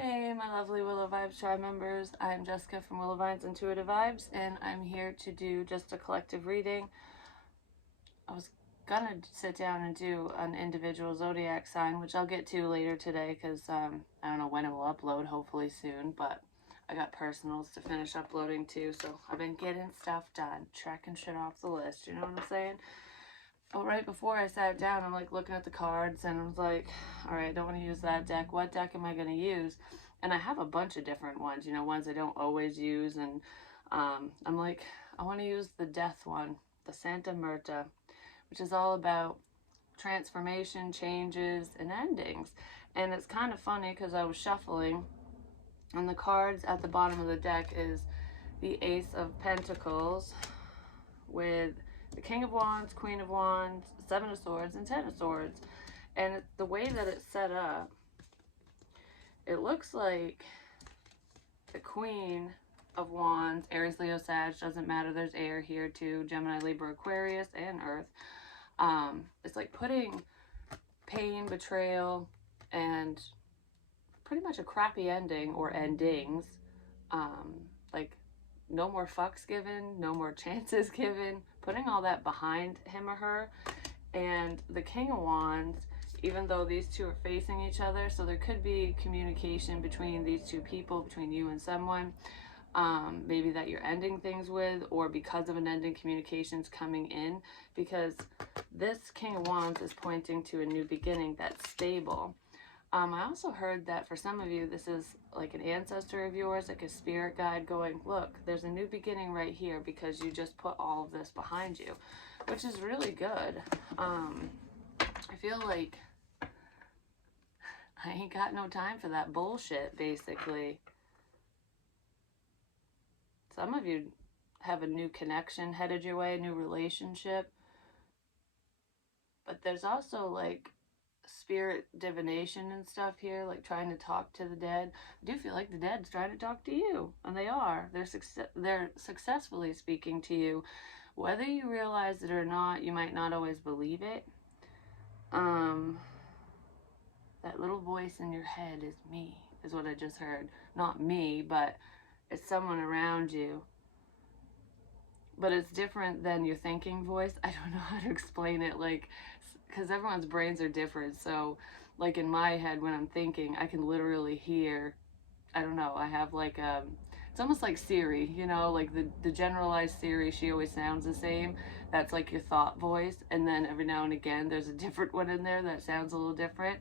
Hey, my lovely Willow Vibes tribe members. I'm Jessica from Willow Vines Intuitive Vibes, and I'm here to do just a collective reading. I was gonna sit down and do an individual zodiac sign, which I'll get to later today because I don't know when it will upload, hopefully soon, but I got personals to finish uploading too, so I've been getting stuff done, checking shit off the list, you know what I'm saying? But right before I sat down, I'm like looking at the cards and I was like, all right, I don't want to use that deck. What deck am I going to use? And I have a bunch of different ones, you know, ones I don't always use. And I'm like, I want to use the death one, the Santa Muerta, which is all about transformation, changes, and endings. And it's kind of funny because I was shuffling and the cards at the bottom of the deck is the Ace of Pentacles with the King of Wands, Queen of Wands, Seven of Swords, and Ten of Swords. And the way that it's set up, it looks like the Queen of Wands, Aries, Leo, Sag, doesn't matter, there's air here too, Gemini, Libra, Aquarius, and Earth. It's like putting pain, betrayal, and pretty much a crappy ending or endings, like no more fucks given, no more chances given, putting all that behind him or her. And the King of Wands, even though these two are facing each other, so there could be communication between these two people, between you and someone, maybe that you're ending things with, or because of an ending, communications coming in, because this King of Wands is pointing to a new beginning that's stable. I also heard that for some of you, this is like an ancestor of yours, like a spirit guide going, look, there's a new beginning right here because you just put all of this behind you, which is really good. I feel like I ain't got no time for that bullshit, basically. Some of you have a new connection headed your way, a new relationship. But there's also like spirit divination and stuff here, like trying to talk to the dead. I do feel like the dead's trying to talk to you, and they are. They're successfully speaking to you. Whether you realize it or not, you might not always believe it. That little voice in your head is me, is what I just heard. Not me, but it's someone around you. But it's different than your thinking voice. I don't know how to explain it, like, because everyone's brains are different. So, like in my head, when I'm thinking, I can literally hear, I don't know, I have like it's almost like Siri, you know, like the generalized Siri, she always sounds the same. That's like your thought voice. And then every now and again, there's a different one in there that sounds a little different.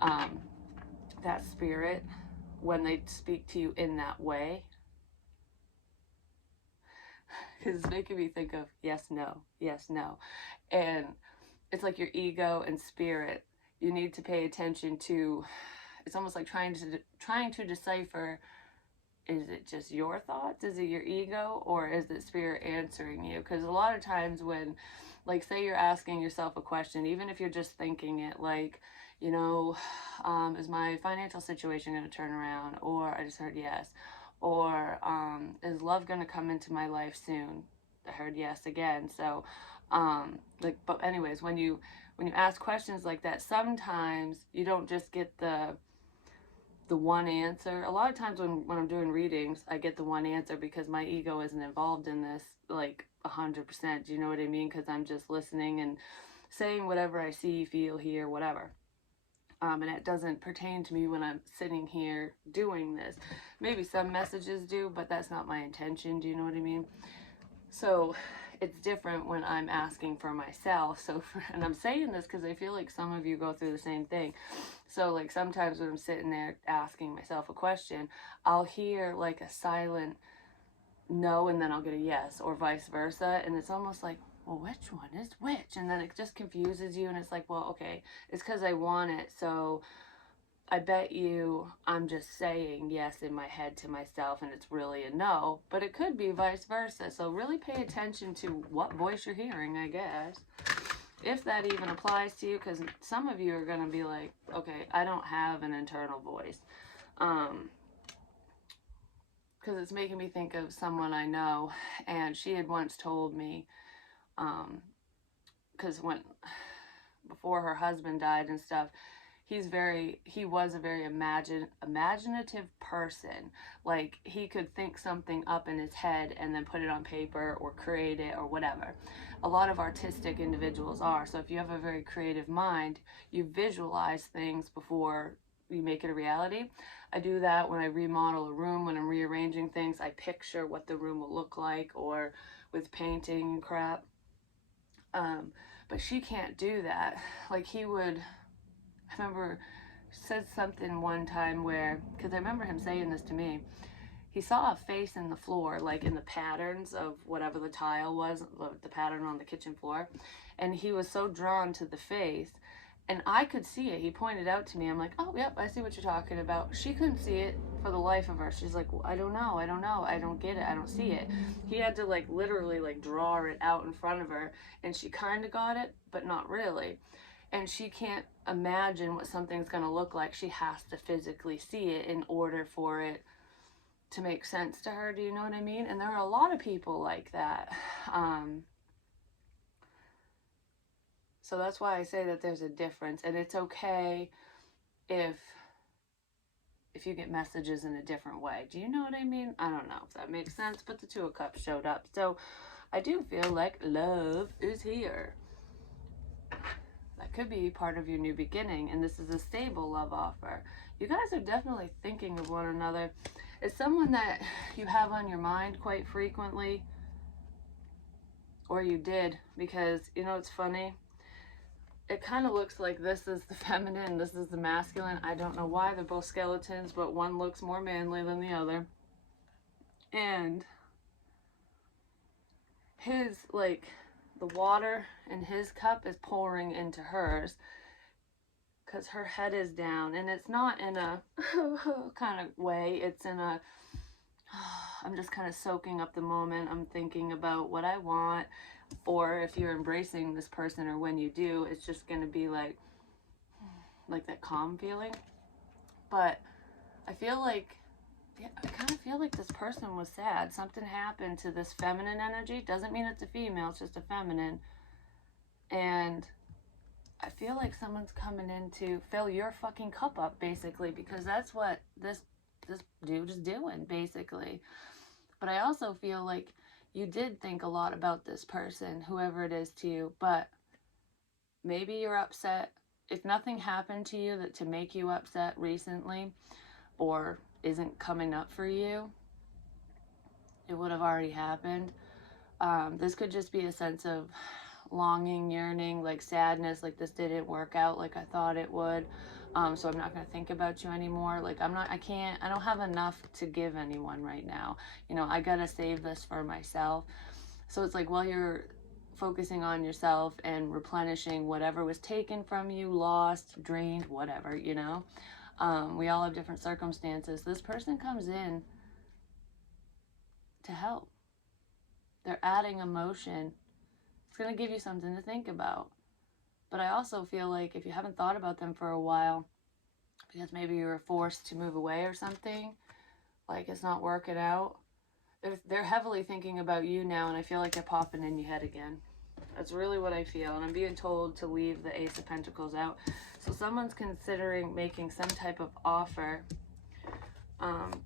That spirit, when they speak to you in that way, because it's making me think of yes, no, yes, no. And it's like your ego and spirit. You need to pay attention to, it's almost like trying to decipher, is it just your thoughts? Is it your ego? Or is it spirit answering you? Because a lot of times when, like, say you're asking yourself a question, even if you're just thinking it, like, you know, is my financial situation going to turn around? Or I just heard yes. Or is love going to come into my life soon? I heard yes again. So, like, but anyways, when you ask questions like that, sometimes you don't just get the one answer. A lot of times when I'm doing readings, I get the one answer because my ego isn't involved in this like 100%. Do you know what I mean? Because I'm just listening and saying whatever I see, feel, hear, whatever. And it doesn't pertain to me when I'm sitting here doing this. Maybe some messages do, but that's not my intention. Do you know what I mean? So it's different when I'm asking for myself. And I'm saying this because I feel like some of you go through the same thing. So like sometimes when I'm sitting there asking myself a question, I'll hear like a silent no and then I'll get a yes, or vice versa. And it's almost like, well, which one is which? And then it just confuses you and it's like, well, okay, it's because I want it. So I bet you I'm just saying yes in my head to myself and it's really a no, but it could be vice versa. So really pay attention to what voice you're hearing, I guess, if that even applies to you, because some of you are going to be like, okay, I don't have an internal voice. Because it's making me think of someone I know, and she had once told me, because before her husband died and stuff, he was a very imaginative person. Like, he could think something up in his head and then put it on paper or create it or whatever. A lot of artistic individuals are. So if you have a very creative mind, you visualize things before you make it a reality. I do that when I remodel a room, when I'm rearranging things. I picture what the room will look like, or with painting and crap. But she can't do that. Like, he would, I remember, said something one time where, because I remember him saying this to me, he saw a face in the floor, like in the patterns of whatever the tile was, the pattern on the kitchen floor, and he was so drawn to the face, and I could see it. He pointed out to me. I'm like, oh, yep, I see what you're talking about. She couldn't see it for the life of her. She's like, well, I don't know, I don't get it, I don't see it. He had to, like, literally, like, draw it out in front of her, and she kind of got it, but not really. And she can't imagine what something's going to look like. She has to physically see it in order for it to make sense to her. Do you know what I mean? And there are a lot of people like that. So that's why I say that there's a difference, and it's okay if you get messages in a different way. Do you know what I mean? I don't know if that makes sense, but the Two of Cups showed up. So I do feel like love is here. That could be part of your new beginning, and this is a stable love offer. You guys are definitely thinking of one another. It's someone that you have on your mind quite frequently, or you did, because, you know, it's funny. It kind of looks like this is the feminine, this is the masculine. I don't know why. They're both skeletons, but one looks more manly than the other. And his, like, the water in his cup is pouring into hers, because her head is down, and it's not in a kind of way. It's in a, I'm just kind of soaking up the moment. I'm thinking about what I want. Or if you're embracing this person, or when you do, it's just going to be like that calm feeling. But I feel like, I kind of feel like this person was sad. Something happened to this feminine energy. Doesn't mean it's a female, it's just a feminine. And I feel like someone's coming in to fill your fucking cup up, basically, because that's what this dude is doing, basically. But I also feel like you did think a lot about this person, whoever it is to you, but maybe you're upset. If nothing happened to you to make you upset recently, or isn't coming up for you, it would have already happened. This could just be a sense of longing, yearning, like sadness, like this didn't work out like I thought it would. So I'm not going to think about you anymore. Like, I don't have enough to give anyone right now. You know, I got to save this for myself. So it's like, while you're focusing on yourself and replenishing whatever was taken from you, lost, drained, whatever, you know, we all have different circumstances. This person comes in to help. They're adding emotion. It's going to give you something to think about. But I also feel like if you haven't thought about them for a while, because maybe you were forced to move away or something, like it's not working out, they're heavily thinking about you now, and I feel like they're popping in your head again. That's really what I feel, and I'm being told to leave the Ace of Pentacles out. So someone's considering making some type of offer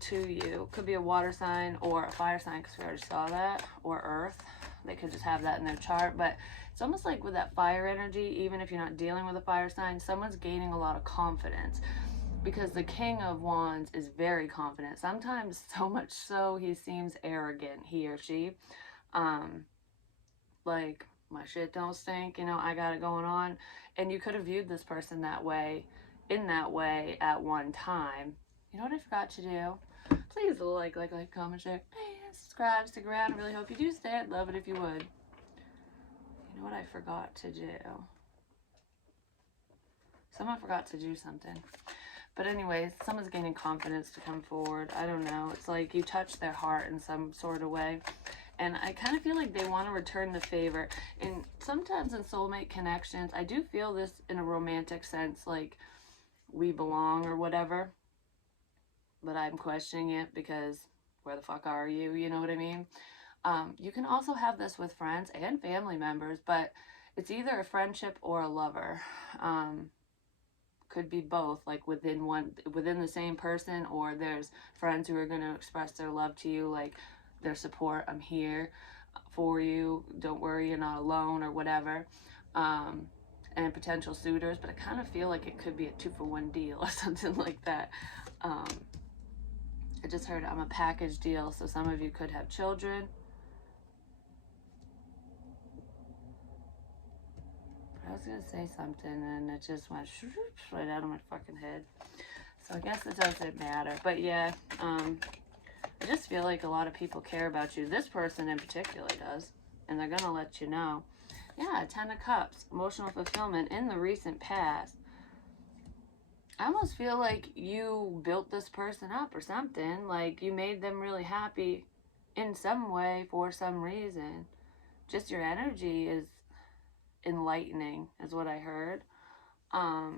to you. Could be a water sign or a fire sign, because we already saw that, or earth. They could just have that in their chart. But it's almost like with that fire energy, even if you're not dealing with a fire sign, someone's gaining a lot of confidence, because the King of Wands is very confident. Sometimes so much so he seems arrogant, he or she. Like, my shit don't stink, you know, I got it going on. And you could have viewed this person that way, in that way at one time. You know what I forgot to do? Please like, comment, share, subscribe, stick around. I really hope you do stay. I'd love it if you would. You know what I forgot to do? Someone forgot to do something. But anyways, someone's gaining confidence to come forward. I don't know. It's like you touch their heart in some sort of way. And I kind of feel like they want to return the favor. And sometimes in soulmate connections, I do feel this in a romantic sense, like we belong or whatever. But I'm questioning it, because where the fuck are you? You know what I mean? You can also have this with friends and family members, but it's either a friendship or a lover. could be both, like within the same person, or there's friends who are going to express their love to you, like their support, I'm here for you, don't worry, you're not alone, or whatever. And potential suitors, but I kind of feel like it could be a 2-for-1 deal or something like that. I just heard I'm a package deal, so some of you could have children. I was gonna say something and it just went right out of my fucking head. So I guess it doesn't matter. But yeah, I just feel like a lot of people care about you. This person in particular does, and they're gonna let you know. Yeah, 10 of Cups, emotional fulfillment in the recent past. I almost feel like you built this person up or something. Like you made them really happy in some way for some reason. Just your energy is enlightening, is what I heard. I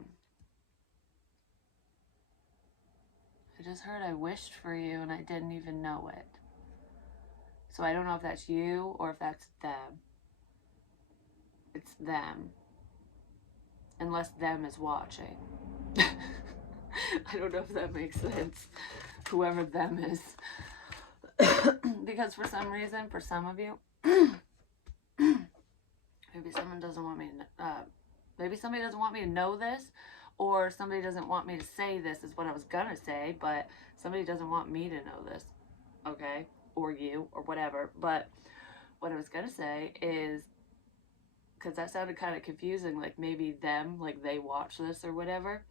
just heard I wished for you and I didn't even know it. So I don't know if that's you or if that's them. It's them. Unless them is watching. I don't know if that makes sense. Whoever them is. Because for some reason, for some of you, maybe someone doesn't want me to, maybe somebody doesn't want me to know this, or somebody doesn't want me to say this is what I was gonna say, but somebody doesn't want me to know this, okay? Or you, or whatever. But what I was gonna say is, because that sounded kind of confusing, like maybe them, like they watch this or whatever.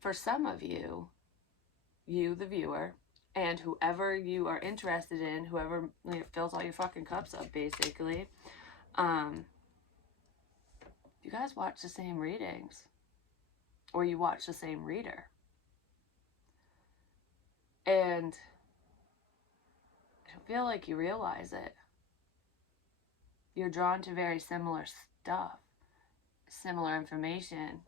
For some of you, you, the viewer, and whoever you are interested in, whoever fills all your fucking cups up, basically, you guys watch the same readings, or you watch the same reader, and I don't feel like you realize it. You're drawn to very similar stuff, similar information.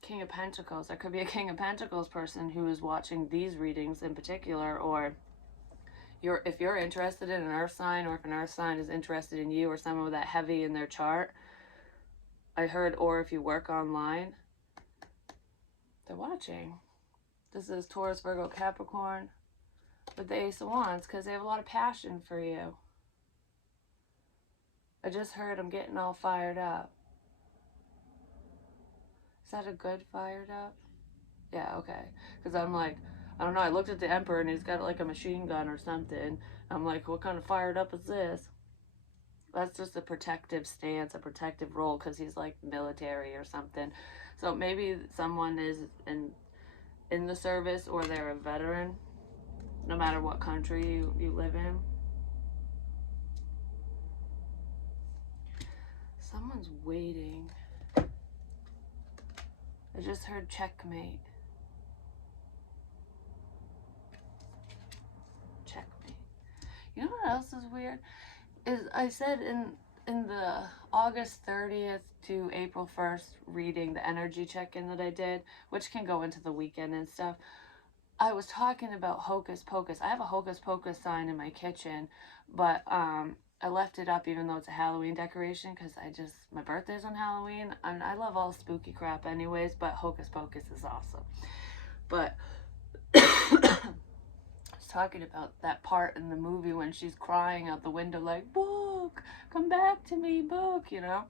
King of Pentacles. There could be a King of Pentacles person who is watching these readings in particular, or if you're interested in an earth sign, or if an earth sign is interested in you, or someone with that heavy in their chart, I heard, or if you work online, they're watching. This is Taurus, Virgo, Capricorn with the Ace of Wands, because they have a lot of passion for you. I just heard I'm getting all fired up. Is that a good fired up? Yeah, okay. Because I'm like, I don't know, I looked at the Emperor and he's got like a machine gun or something. I'm like, what kind of fired up is this? That's just a protective stance, a protective role, because he's like military or something. So maybe someone is in the service, or they're a veteran, no matter what country you live in. Someone's waiting. I just heard checkmate. Checkmate. You know what else is weird? Is I said in the August 30th to April 1st reading, the energy check-in that I did, which can go into the weekend and stuff, I was talking about hocus pocus. I have a hocus pocus sign in my kitchen, but I left it up even though it's a Halloween decoration, because my birthday's on Halloween, and I love all spooky crap anyways, but hocus pocus is awesome. But talking about that part in the movie when she's crying out the window like, book, come back to me, book, you know?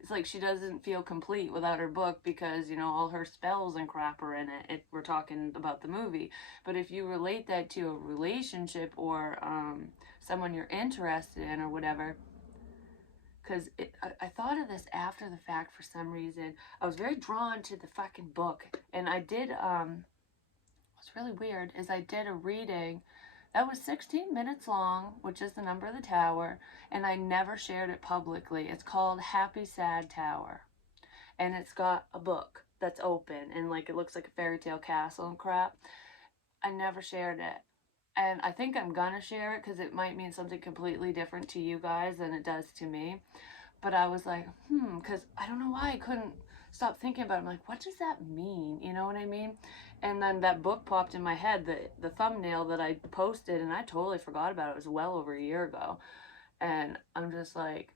It's like she doesn't feel complete without her book, because, you know, all her spells and crap are in it. We're talking about the movie. But if you relate that to a relationship, or someone you're interested in or whatever, because I thought of this after the fact for some reason. I was very drawn to the fucking book, and I did, what's really weird is I did a reading that was 16 minutes long, which is the number of the tower, and I never shared it publicly. It's called Happy Sad Tower, and it's got a book that's open, and like it looks like a fairy tale castle and crap. I never shared it, and I think I'm gonna share it because it might mean something completely different to you guys than it does to me. But I was like, because I don't know why I couldn't stop thinking about it. I'm like, what does that mean? You know what I mean? And then that book popped in my head, the thumbnail that I posted, and I totally forgot about it. It was well over a year ago. And I'm just like,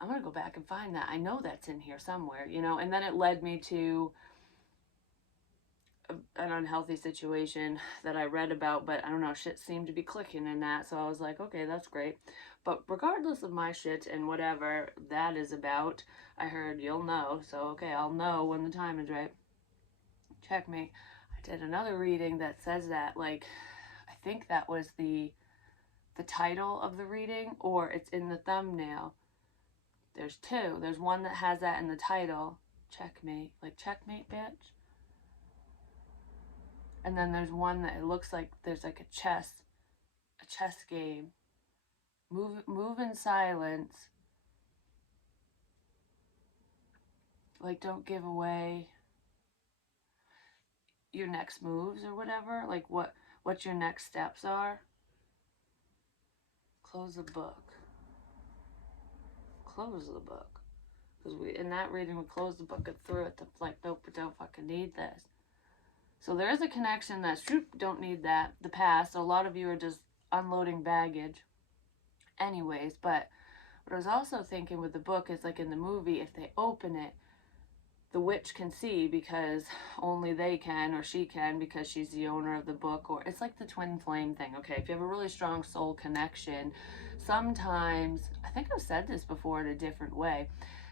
I'm going to go back and find that. I know that's in here somewhere, you know? And then it led me to an unhealthy situation that I read about, but I don't know, shit seemed to be clicking in that. So I was like, okay, that's great. But regardless of my shit and whatever that is about, I heard you'll know. So, okay, I'll know when the time is right. Check me. I did another reading that says that, like, I think that was the title of the reading, or it's in the thumbnail. There's two. There's one that has that in the title. Checkmate. Like, checkmate, bitch. And then there's one that it looks like there's like a chess game. Move in silence. Like, don't give away your next moves or whatever. Like what your next steps are. Close the book. Close the book. Because we in that reading we closed the book and threw it to like, nope, we don't fucking need this. So there is a connection that's true. Don't need that. The past. A lot of you are just unloading baggage. Anyways, but what I was also thinking with the book is like in the movie, if they open it, the witch can see because only they can, or she can because she's the owner of the book, or it's like the twin flame thing. Okay, if you have a really strong soul connection, sometimes, I think I've said this before in a different way,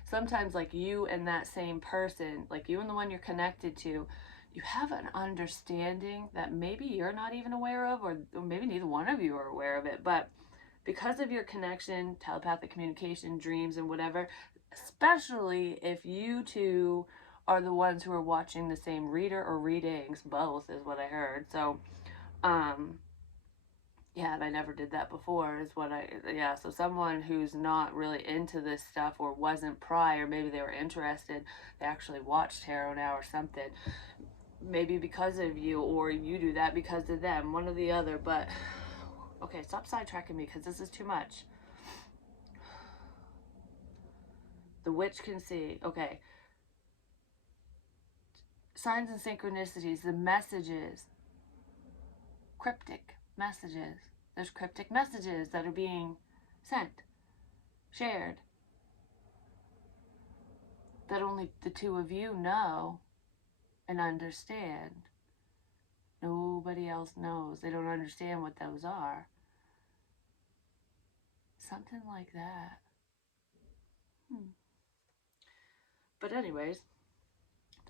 sometimes like you and that same person, like you and the one you're connected to, you have an understanding that maybe you're not even aware of, or maybe neither one of you are aware of it, but because of your connection, telepathic communication, dreams, and whatever, especially if you two are the ones who are watching the same reader or readings, both is what I heard. So, yeah, and I never did that before is what yeah, so someone who's not really into this stuff or wasn't prior, maybe they were interested, they actually watched Tarot Now or something, maybe because of you, or you do that because of them, one or the other. But okay, stop sidetracking me because this is too much. The witch can see. Okay. Signs and synchronicities, the messages, cryptic messages. There's cryptic messages that are being sent, shared, that only the two of you know and understand. Nobody else knows. They don't understand what those are. Something like that. But anyways,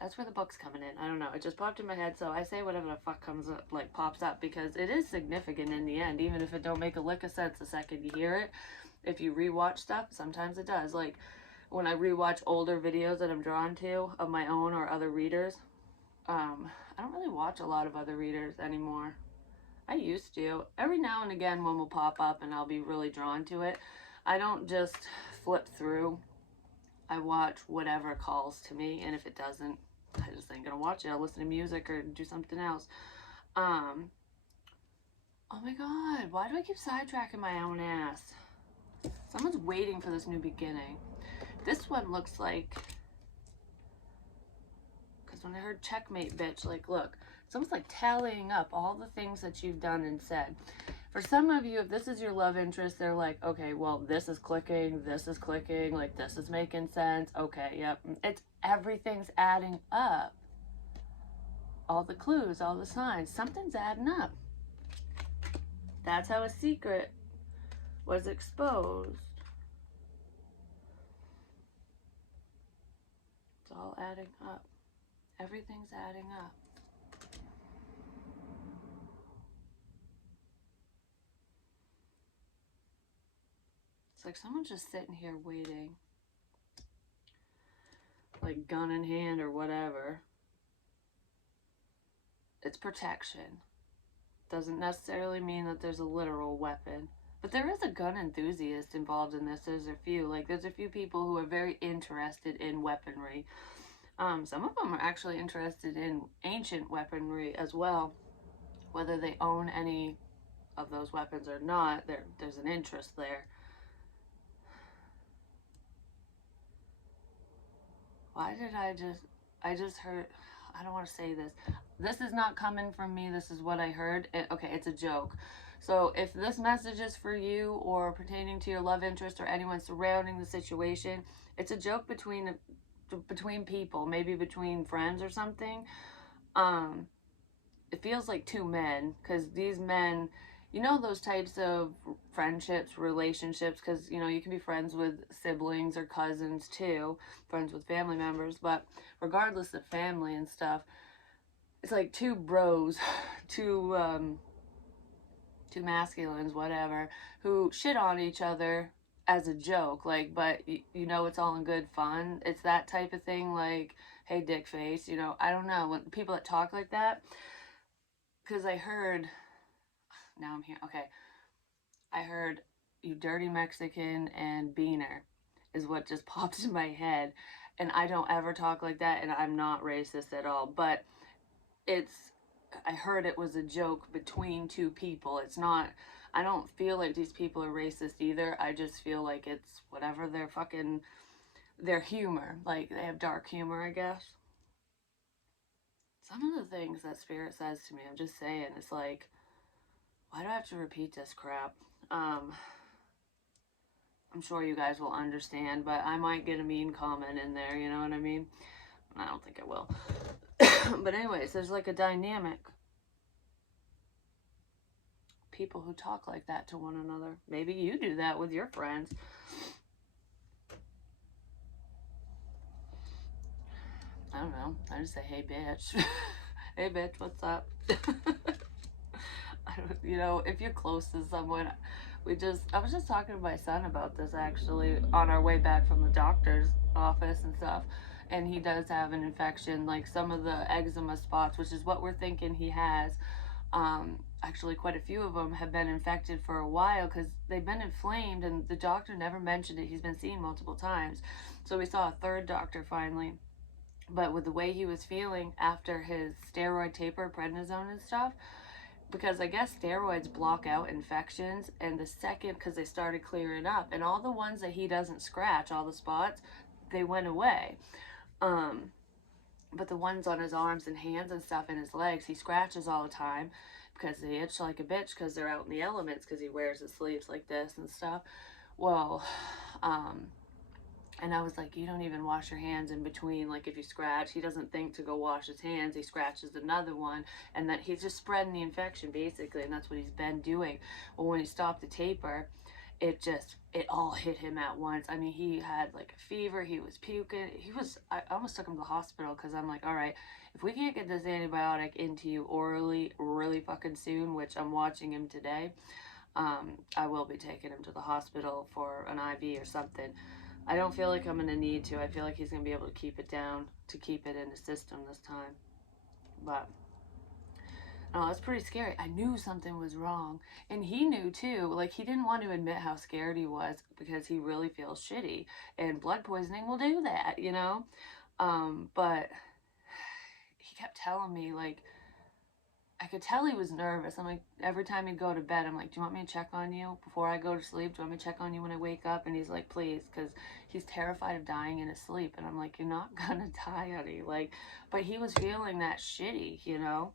that's where the book's coming in. I don't know. It just popped in my head, so I say whatever the fuck comes up, like pops up, because it is significant in the end, even if it don't make a lick of sense the second you hear it. If you rewatch stuff, sometimes it does. Like when I rewatch older videos that I'm drawn to of my own or other readers, I don't really watch a lot of other readers anymore. I used to. Every now and again one will pop up and I'll be really drawn to it. I don't just flip through. I watch whatever calls to me, and if it doesn't, I just ain't gonna watch it. I'll listen to music or do something else. Oh my god, why do I keep sidetracking my own ass? Someone's waiting for this new beginning. This one looks like, because when I heard checkmate, bitch, like, look, it's almost like tallying up all the things that you've done and said. For some of you, if this is your love interest, they're like, okay, well, this is clicking, like, this is making sense. Okay, yep. It's everything's adding up. All the clues, all the signs, something's adding up. That's how a secret was exposed. It's all adding up. Everything's adding up. It's like someone's just sitting here waiting, like gun in hand or whatever. It's protection. Doesn't necessarily mean that there's a literal weapon. But there is a gun enthusiast involved in this. There's a few people who are very interested in weaponry. Some of them are actually interested in ancient weaponry as well. Whether they own any of those weapons or not, there's an interest there. Why did I just heard, I don't want to say this. This is not coming from me. This is what I heard. Okay, it's a joke. So if this message is for you or pertaining to your love interest or anyone surrounding the situation, it's a joke between people, maybe between friends or something. It feels like two men, because these men, you know, those types of friendships, relationships, because you know you can be friends with siblings or cousins too, friends with family members, but regardless of family and stuff, it's like two bros, two two masculines, whatever, who shit on each other as a joke, like, but you know it's all in good fun. It's that type of thing, like, hey dick face, you know. I don't know, when people that talk like that, because I heard, now I'm here, okay, I heard you dirty Mexican and beaner is what just popped in my head. And I don't ever talk like that, and I'm not racist at all, but it's, I heard it was a joke between two people. It's not, I don't feel like these people are racist either. I just feel like it's whatever their fucking, their humor. Like, they have dark humor, I guess. Some of the things that Spirit says to me, I'm just saying, it's like, why do I have to repeat this crap? I'm sure you guys will understand, but I might get a mean comment in there, you know what I mean? I don't think I will. But anyways, there's like a dynamic. People who talk like that to one another. Maybe you do that with your friends. I don't know. I just say, hey, bitch. Hey, bitch, what's up? I don't, you know, if you're close to someone, I was just talking to my son about this actually on our way back from the doctor's office and stuff. And he does have an infection, like some of the eczema spots, which is what we're thinking he has. Actually, quite a few of them have been infected for a while because they've been inflamed, and the doctor never mentioned it. He's been seen multiple times. So we saw a third doctor finally. But with the way he was feeling after his steroid taper, prednisone and stuff, because I guess steroids block out infections, and the second, because they started clearing up, and all the ones that he doesn't scratch, all the spots, they went away. But the ones on his arms and hands and stuff and his legs, he scratches all the time because they itch like a bitch because they're out in the elements, because he wears his sleeves like this and stuff. Well, and I was like, you don't even wash your hands in between. Like, if you scratch, he doesn't think to go wash his hands. He scratches another one, and then he's just spreading the infection, basically, and that's what he's been doing. Well, when he stopped the taper, it all hit him at once. I mean, he had like a fever. He was puking. I almost took him to the hospital because I'm like, all right, if we can't get this antibiotic into you orally really fucking soon, which I'm watching him today, I will be taking him to the hospital for an IV or something. I don't feel like I'm going to need to. I feel like he's going to be able to keep it down, to keep it in the system this time. But, oh, it's pretty scary. I knew something was wrong. And he knew too. Like, he didn't want to admit how scared he was because he really feels shitty. And blood poisoning will do that, you know? But he kept telling me, like, I could tell he was nervous. I'm like, every time he'd go to bed, I'm like, do you want me to check on you before I go to sleep? Do you want me to check on you when I wake up? And he's like, please, because he's terrified of dying in his sleep. And I'm like, you're not gonna die, honey. Like, but he was feeling that shitty, you know?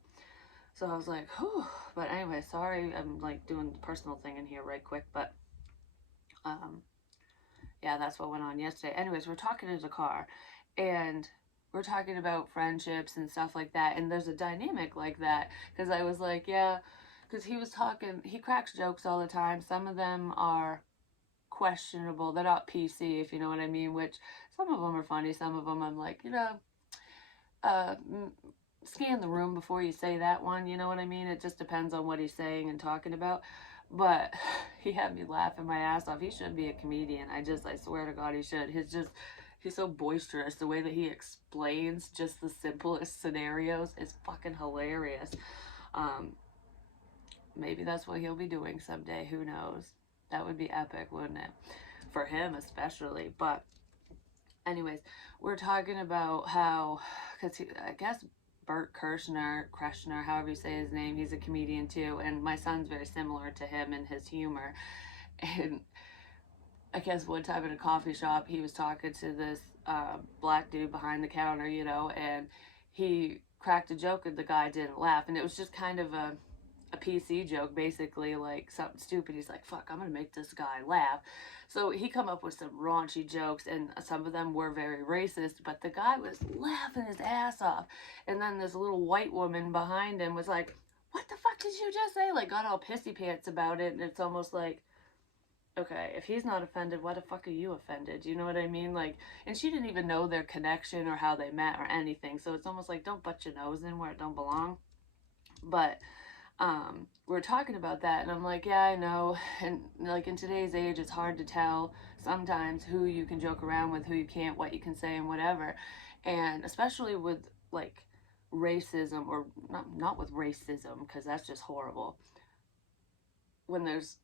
So I was like, whew. But anyway, sorry, I'm like doing the personal thing in here right quick. But, yeah, that's what went on yesterday. Anyways, we're talking in the car, and we're talking about friendships and stuff like that, and there's a dynamic like that, because I was like, yeah, because he cracks jokes all the time. Some of them are questionable. They're not PC, if you know what I mean, which some of them are funny. Some of them I'm like, you know, uh, scan the room before you say that one, you know what I mean? It just depends on what he's saying and talking about. But he had me laughing my ass off. He should be a comedian. I swear to God, he should. He's so boisterous. The way that he explains just the simplest scenarios is fucking hilarious. Um, Maybe that's what he'll be doing someday. Who knows? That would be epic, wouldn't it? For him especially. But anyways, we're talking about how, because I guess Bert Kirshner, however you say his name, he's a comedian too, and my son's very similar to him in his humor. And I guess one time in a coffee shop, he was talking to this black dude behind the counter, you know, and he cracked a joke and the guy didn't laugh, and it was just kind of a a PC joke, basically, like something stupid. He's like, fuck, I'm gonna make this guy laugh. So he come up with some raunchy jokes, and some of them were very racist, but the guy was laughing his ass off. And then this little white woman behind him was like, what the fuck did you just say? Like, got all pissy pants about it. And it's almost like, okay, if he's not offended, why the fuck are you offended? You know what I mean? Like, and she didn't even know their connection or how they met or anything. So it's almost like, don't butt your nose in where it don't belong. But we're talking about that, and I'm like, yeah, I know. And like in today's age, it's hard to tell sometimes who you can joke around with, who you can't, what you can say, and whatever. And especially with like racism, or not with racism, because that's just horrible. When there's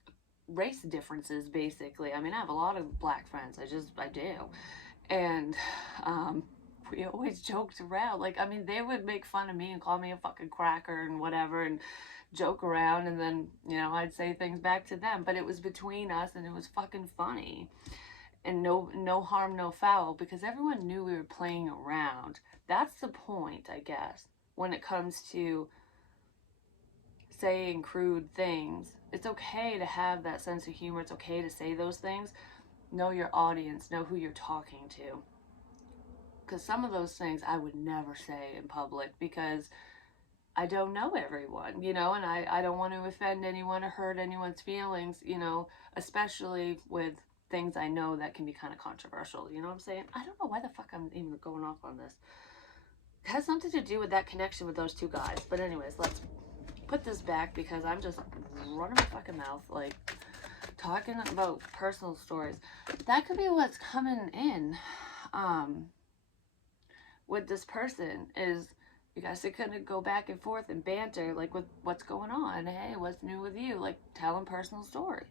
race differences, basically. I mean, I have a lot of black friends. I do. And we always joked around. Like, I mean, they would make fun of me and call me a fucking cracker and whatever, and joke around, and then, you know, I'd say things back to them. But it was between us, and it was fucking funny. And no harm, no foul, because everyone knew we were playing around. That's the point, I guess, when it comes to saying crude things. It's okay to have that sense of humor. It's okay to say those things. Know your audience, know who you're talking to. Because some of those things I would never say in public, because I don't know everyone, you know, and I don't want to offend anyone or hurt anyone's feelings, you know, especially with things I know that can be kind of controversial, you know what I'm saying? I don't know why the fuck I'm even going off on this. It has something to do with that connection with those two guys. But anyways, let's put this back, because I'm just running my fucking mouth, like, talking about personal stories. That could be what's coming in with this person, is you guys are gonna go back and forth and banter, like, with what's going on. Hey, what's new with you? Like, telling personal stories.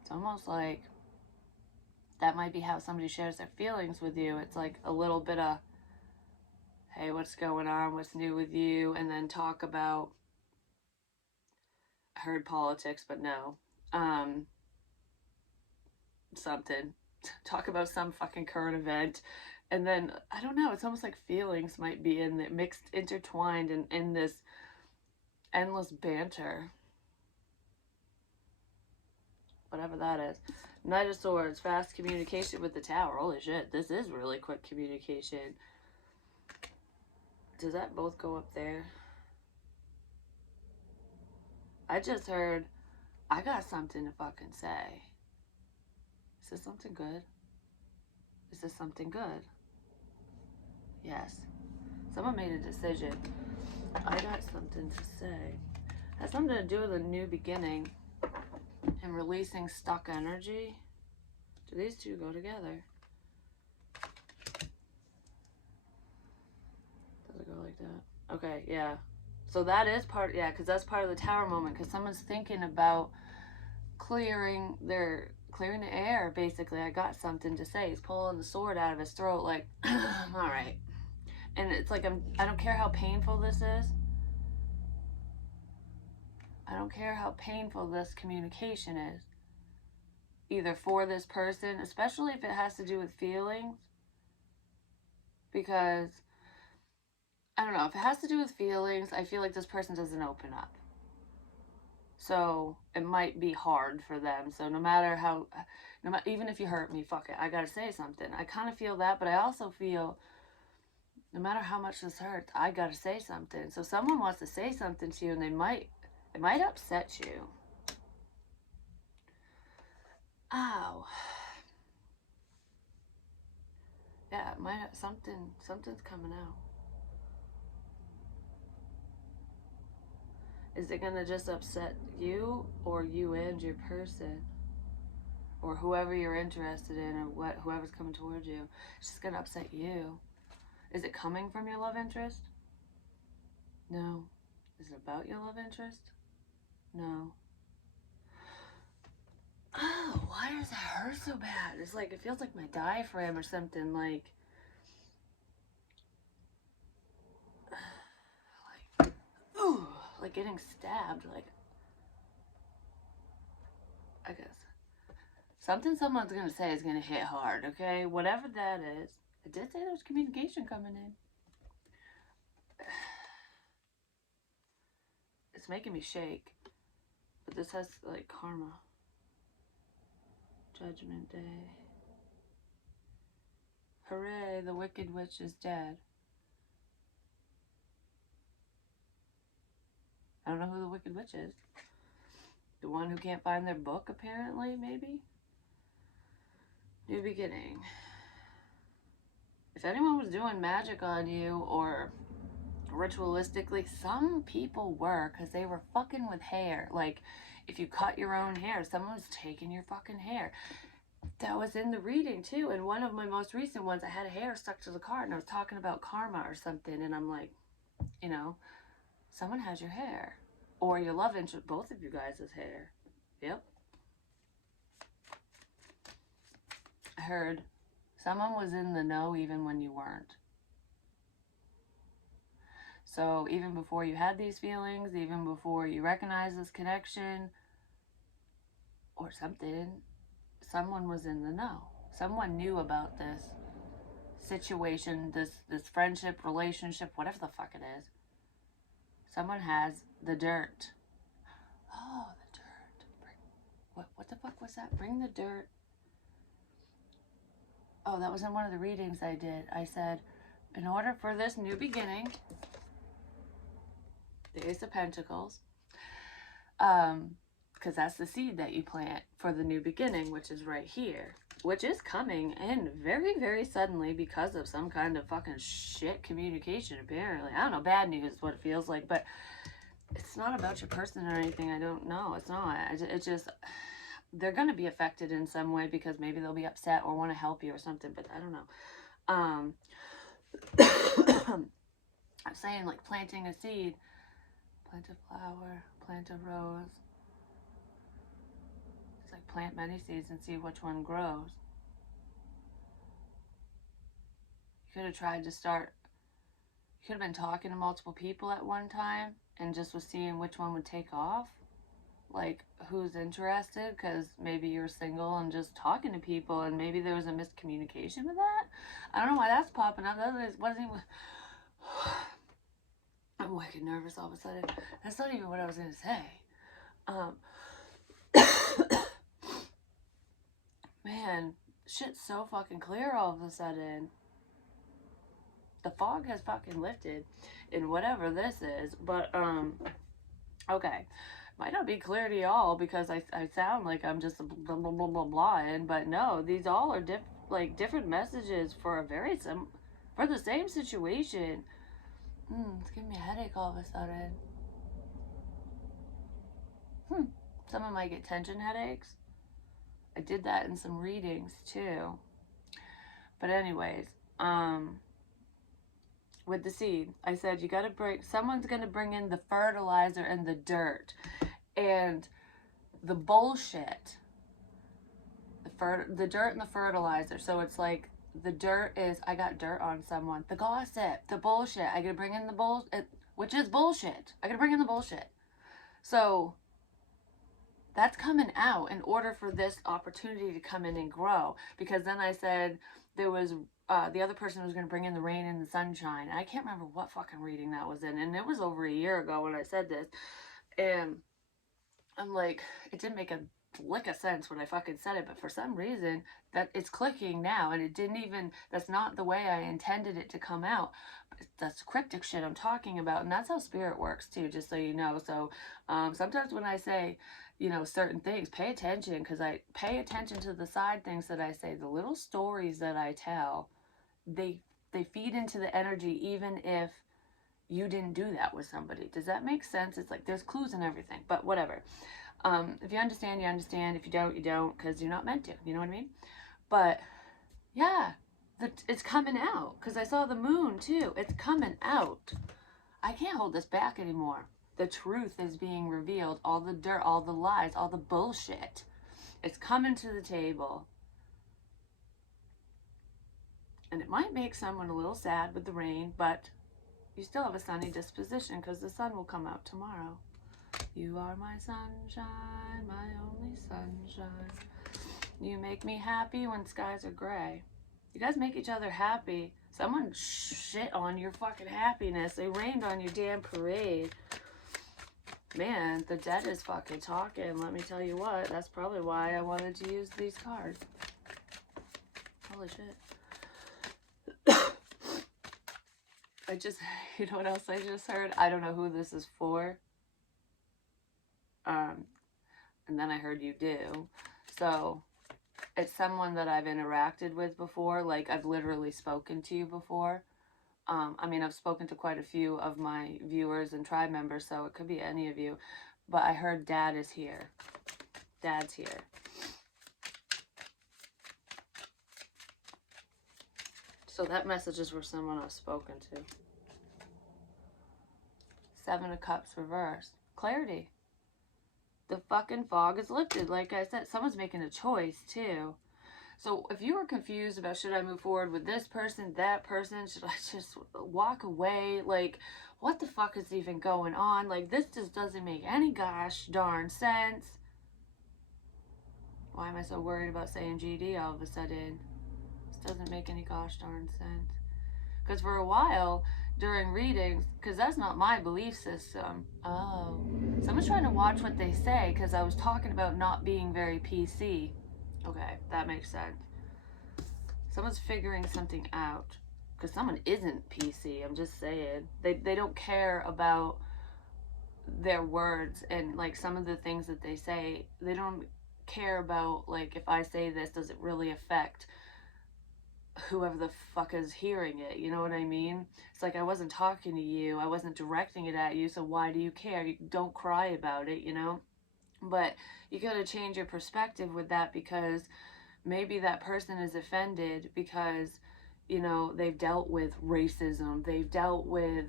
It's almost like that might be how somebody shares their feelings with you. It's like a little bit of, hey, what's going on? What's new with you? And then talk about, I heard politics, but no. Something. Talk about some fucking current event. And then, I don't know, it's almost like feelings might be in it, mixed, intertwined in this endless banter. Whatever that is. Knight of Swords, fast communication with the Tower. Holy shit, this is really quick communication. Does that both go up there? I just heard, I got something to fucking say. Is this something good? Is this something good? Yes. Someone made a decision. I got something to say. It has something to do with a new beginning and releasing stuck energy. Do these two go together? Does it go like that? Okay, yeah. So that is part, yeah, because that's part of the Tower moment, because someone's thinking about clearing the air, basically. I got something to say. He's pulling the sword out of his throat, like, all right. And it's like, I don't care how painful this is. I don't care how painful this communication is. Either for this person, especially if it has to do with feelings. Because, I don't know, if it has to do with feelings, I feel like this person doesn't open up. So it might be hard for them. So no matter how, even if you hurt me, fuck it, I gotta say something. I kind of feel that, but I also feel, no matter how much this hurts, I gotta say something. So someone wants to say something to you, and it might upset you. Ow. Yeah, it might, something's coming out. Is it gonna just upset you, or you and your person, or whoever you're interested in, or whoever's coming towards you? It's just gonna upset you. Is it coming from your love interest? No. Is it about your love interest? No. Oh, why does that hurt so bad? It's like, it feels like my diaphragm or something, like ooh, like getting stabbed, like, I guess. Something someone's gonna say is gonna hit hard, okay? Whatever that is. I did say there was communication coming in. making me shake. But this has, like, karma. Judgment Day. Hooray, the Wicked Witch is dead. I don't know who the Wicked Witch is. The one who can't find their book, apparently, maybe? New beginning. If anyone was doing magic on you or ritualistically, some people were, because they were fucking with hair. Like, if you cut your own hair, someone was taking your fucking hair. That was in the reading, too. And one of my most recent ones, I had a hair stuck to the card, and I was talking about karma or something, and I'm like, you know, someone has your hair. Or your love interest, both of you guys' hair. Yep. I heard someone was in the know even when you weren't. So even before you had these feelings, even before you recognized this connection or something, someone was in the know. Someone knew about this situation, this friendship, relationship, whatever the fuck it is. Someone has the dirt. Oh, the dirt. What the fuck was that? Bring the dirt. Oh, that was in one of the readings I did. I said, in order for this new beginning, the Ace of Pentacles, because that's the seed that you plant for the new beginning, which is right here, which is coming in very, very suddenly because of some kind of fucking shit communication, apparently. I don't know, bad news is what it feels like, but it's not about your person or anything. I don't know. It's not. It's just, they're going to be affected in some way because maybe they'll be upset or want to help you or something, but I don't know. I'm saying, like, planting a seed. Plant a flower, plant a rose. It's like plant many seeds and see which one grows. You could have tried to start, you could have been talking to multiple people at one time and just was seeing which one would take off. Like, who's interested, because maybe you're single and just talking to people, and maybe there was a miscommunication with that. I don't know why that's popping up. That wasn't even... I'm wicked nervous all of a sudden. That's not even what I was going to say. Man, shit's so fucking clear all of a sudden. The fog has fucking lifted in whatever this is, but, okay. Might not be clear to y'all because I sound like I'm just blah, blah, blah, blah, blah, but no, these all are different messages for a for the same situation. It's giving me a headache all of a sudden. Someone might get tension headaches. I did that in some readings too. But anyways, with the seed, I said you gotta someone's gonna bring in the fertilizer and the dirt. And the bullshit, the dirt and the fertilizer. So it's like the dirt is, I got dirt on someone. The gossip, the bullshit. I gotta bring in the bullshit, which is bullshit. I gotta bring in the bullshit. So that's coming out in order for this opportunity to come in and grow. Because then I said there was, the other person was going to bring in the rain and the sunshine. I can't remember what fucking reading that was in. And it was over a year ago when I said this. And I'm like, it didn't make a lick of sense when I fucking said it, but for some reason that it's clicking now, and it didn't even, that's not the way I intended it to come out. But that's cryptic shit I'm talking about, and that's how spirit works too, just so you know. So sometimes when I say, you know, certain things, pay attention, because I pay attention to the side things that I say, the little stories that I tell, they feed into the energy even if you didn't do that with somebody. Does that make sense? It's like there's clues and everything, but whatever. If you understand, you understand. If you don't, you don't, because you're not meant to. You know what I mean? But yeah, it's coming out, because I saw the moon too. It's coming out. I can't hold this back anymore. The truth is being revealed. All the dirt, all the lies, all the bullshit. It's coming to the table. And it might make someone a little sad with the rain, but you still have a sunny disposition because the sun will come out tomorrow. You are my sunshine, my only sunshine. You make me happy when skies are gray. You guys make each other happy. Someone shit on your fucking happiness. They rained on your damn parade. Man, the dead is fucking talking. Let me tell you what. That's probably why I wanted to use these cards. Holy shit. You know what else I just heard? I don't know who this is for. And then I heard you do. So, it's someone that I've interacted with before. Like, I've literally spoken to you before. I mean, I've spoken to quite a few of my viewers and tribe members, so it could be any of you. But I heard Dad is here. Dad's here. So that message is for someone I've spoken to. Seven of Cups reversed. Clarity. The fucking fog is lifted. Like I said, someone's making a choice, too. So if you were confused about should I move forward with this person, that person, should I just walk away? Like, what the fuck is even going on? Like, this just doesn't make any gosh darn sense. Why am I so worried about saying GD all of a sudden? This doesn't make any gosh darn sense. Because for a while during readings, because that's not my belief system. Oh. Someone's trying to watch what they say because I was talking about not being very PC. Okay, that makes sense. Someone's figuring something out. Because someone isn't PC, I'm just saying. They don't care about their words and, like, some of the things that they say. They don't care about, like, if I say this, does it really affect whoever the fuck is hearing it? You know what I mean? It's like, I wasn't talking to you. I wasn't directing it at you, so why do you care? You don't cry about it, you know? But you gotta change your perspective with that, because maybe that person is offended because, you know, they've dealt with racism, they've dealt with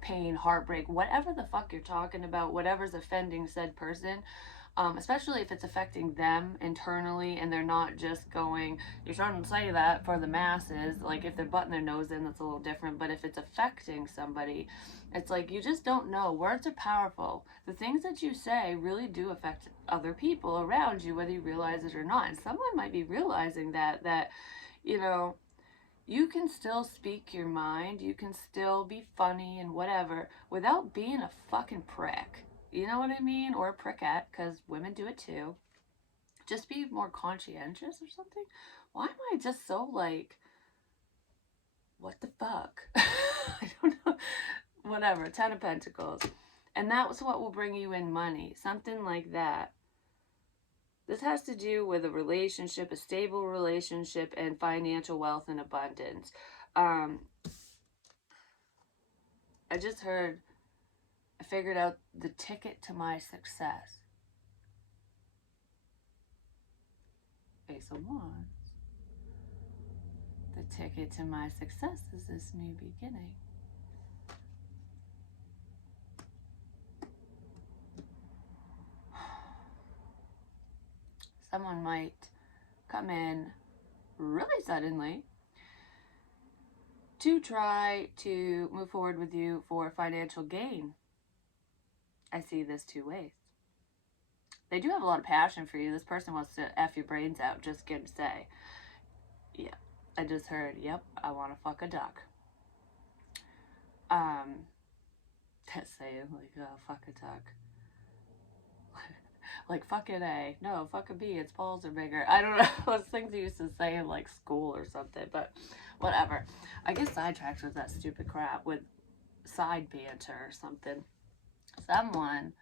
pain, heartbreak, whatever the fuck you're talking about, whatever's offending said person. Especially if it's affecting them internally and they're not just going, you're trying to say that for the masses. Like, if they're butting their nose in, that's a little different. But if it's affecting somebody, it's like, you just don't know. Words are powerful. The things that you say really do affect other people around you, whether you realize it or not. And someone might be realizing that, you know, you can still speak your mind, you can still be funny and whatever without being a fucking prick. You know what I mean? Or a prickette, because women do it too. Just be more conscientious or something. Why am I just so like, what the fuck? I don't know. Whatever. 10 of Pentacles. And that's what will bring you in money. Something like that. This has to do with a relationship, a stable relationship, and financial wealth and abundance. I just heard, I figured out the ticket to my success. Ace of Wands. The ticket to my success is this new beginning. Someone might come in really suddenly to try to move forward with you for financial gain. I see this two ways. They do have a lot of passion for you. This person wants to F your brains out, just gonna say. Yeah, I just heard, yep, I want to fuck a duck. That's saying, like, oh, fuck a duck. Like, fucking A. No, fuck a B. Its balls are bigger. I don't know. Those things you used to say in, like, school or something, but whatever. I get sidetracked with that stupid crap, with side banter or something. Someone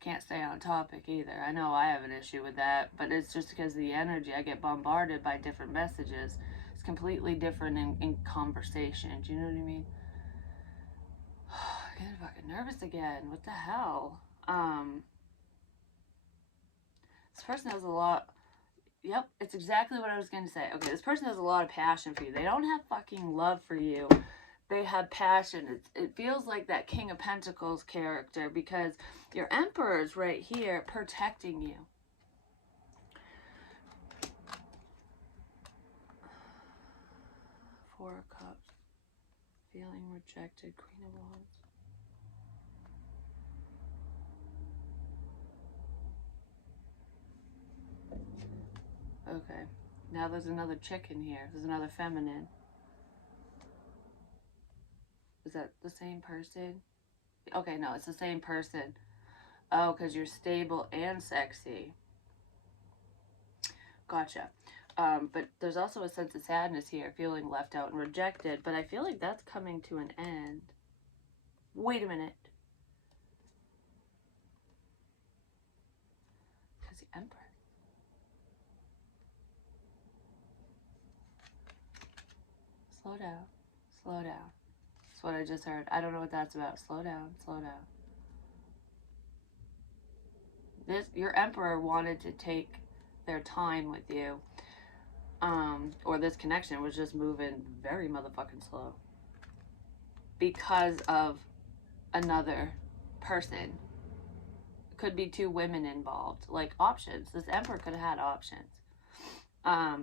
can't stay on topic either. I know I have an issue with that, but it's just because of the energy. I get bombarded by different messages. It's completely different in conversation. Do you know what I mean? I'm getting fucking nervous again. What the hell? This person has a lot. Yep, it's exactly what I was going to say. Okay, this person has a lot of passion for you. They don't have fucking love for you. They have passion. It feels like that King of Pentacles character, because your Emperor is right here protecting you. Four of Cups. Feeling rejected. Queen of Wands. Okay, now there's another chick in here. There's another feminine. Is that the same person? Okay, no, it's the same person. Oh, because you're stable and sexy. Gotcha. But there's also a sense of sadness here, feeling left out and rejected. But I feel like that's coming to an end. Wait a minute. Because the Emperor. Slow down. Slow down. That's what I just heard. I don't know what that's about. Slow down. Slow down. Your Emperor wanted to take their time with you. Or this connection was just moving very motherfucking slow. Because of another person. Could be two women involved. Like options. This Emperor could have had options. I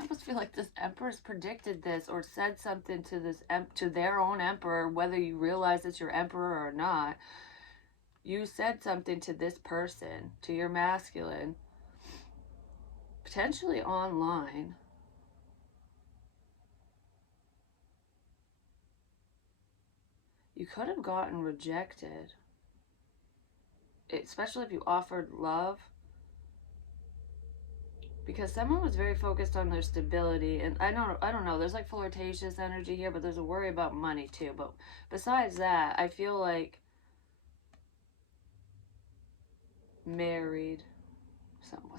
almost feel like this Empress predicted this or said something to this to their own Emperor, whether you realize it's your Emperor or not. You said something to this person, to your masculine, potentially online. You could have gotten rejected, especially if you offered love. Because someone was very focused on their stability, and I don't know, there's like flirtatious energy here, but there's a worry about money too. But besides that, I feel like married.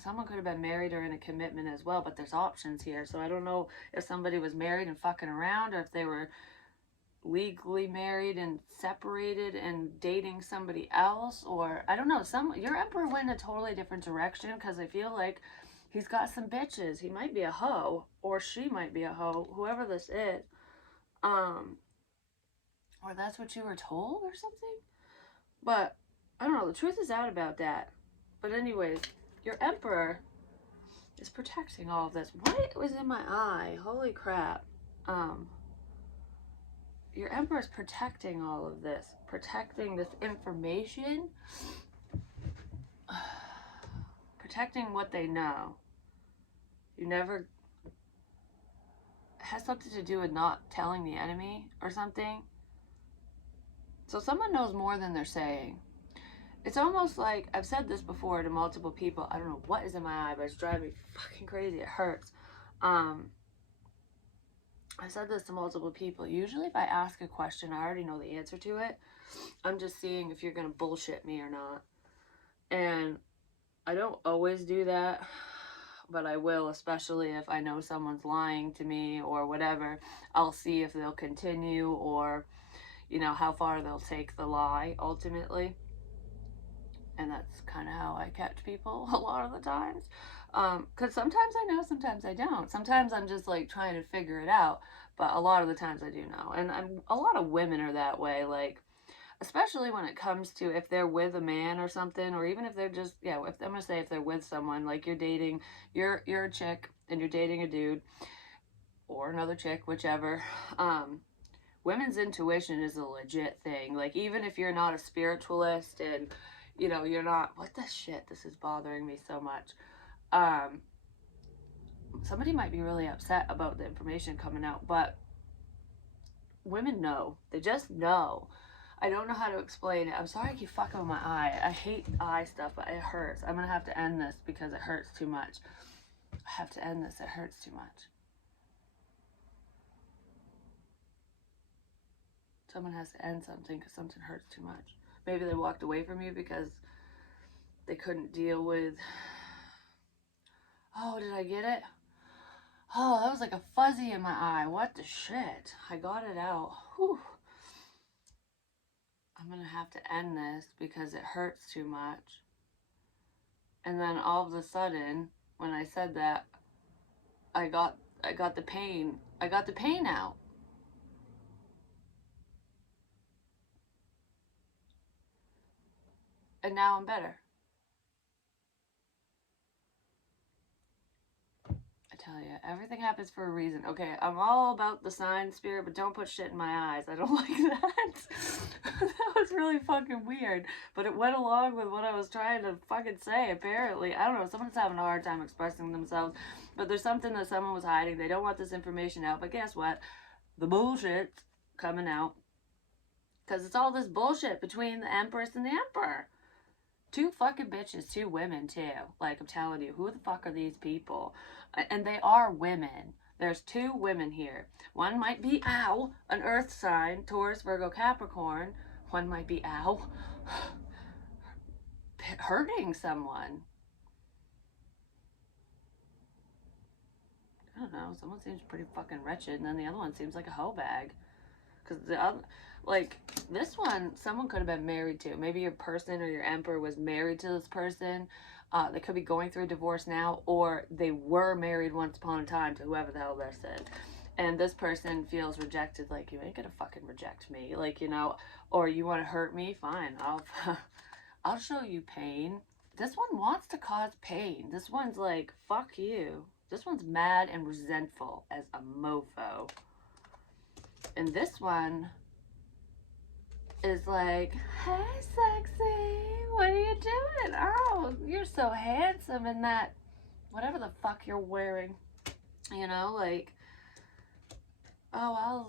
Someone could have been married or in a commitment as well, but there's options here. So I don't know if somebody was married and fucking around, or if they were legally married and separated and dating somebody else, or I don't know. Your Emperor went in a totally different direction, because I feel like he's got some bitches. He might be a hoe, or she might be a hoe, whoever this is. Or that's what you were told or something. But I don't know, the truth is out about that. But anyways, your Emperor is protecting all of this. What was in my eye? Holy crap. Your Emperor is protecting all of this. Protecting this information. Protecting what they know. You never... It has something to do with not telling the enemy or something. So someone knows more than they're saying. It's almost like, I've said this before to multiple people. I don't know what is in my eye, but it's driving me fucking crazy. It hurts. I said this to multiple people. Usually if I ask a question, I already know the answer to it. I'm just seeing if you're going to bullshit me or not. And I don't always do that, but I will, especially if I know someone's lying to me or whatever. I'll see if they'll continue, or, you know, how far they'll take the lie ultimately. And that's kind of how I catch people a lot of the times. Because sometimes I know, sometimes I don't. Sometimes I'm just like trying to figure it out. But a lot of the times I do know. And a lot of women are that way. Like, especially when it comes to if they're with a man or something, or even if they're just, if I'm going to say if they're with someone, like you're dating, you're a chick and you're dating a dude or another chick, whichever. Women's intuition is a legit thing. Like, even if you're not a spiritualist and, you know, you're not, what the shit, this is bothering me so much. Somebody might be really upset about the information coming out, but women know. They just know. I don't know how to explain it. I'm sorry I keep fucking with my eye. I hate eye stuff, but it hurts. I'm gonna have to end this because it hurts too much. I have to end this. It hurts too much. Someone has to end something because something hurts too much. Maybe they walked away from you because they couldn't deal with... Oh, did I get it? Oh, that was like a fuzzy in my eye. What the shit? I got it out. Whew. I'm gonna have to end this because it hurts too much. And then all of a sudden, when I said that, I got the pain. I got the pain out. And now I'm better. I tell you, everything happens for a reason. Okay, I'm all about the sign spirit, but don't put shit in my eyes. I don't like that. That was really fucking weird. But it went along with what I was trying to fucking say, apparently. I don't know, someone's having a hard time expressing themselves. But there's something that someone was hiding. They don't want this information out. But guess what? The bullshit's coming out. Because it's all this bullshit between the Empress and the Emperor. Two fucking bitches, two women too. Like, I'm telling you, who the fuck are these people? And they are women. There's two women here. One might be ow, an earth sign, Taurus, Virgo, Capricorn. One might be ow, hurting someone. I don't know, someone seems pretty fucking wretched, and then the other one seems like a hoe bag. Because the other, like, this one, someone could have been married to. Maybe your person or your emperor was married to this person. They could be going through a divorce now, or they were married once upon a time to whoever the hell this is. And this person feels rejected, like, you ain't gonna fucking reject me. Like, you know, or you want to hurt me? Fine, I'll show you pain. This one wants to cause pain. This one's like, fuck you. This one's mad and resentful as a mofo. And this one is like, hey, sexy, what are you doing? Oh, you're so handsome in that, whatever the fuck you're wearing. You know, like, oh,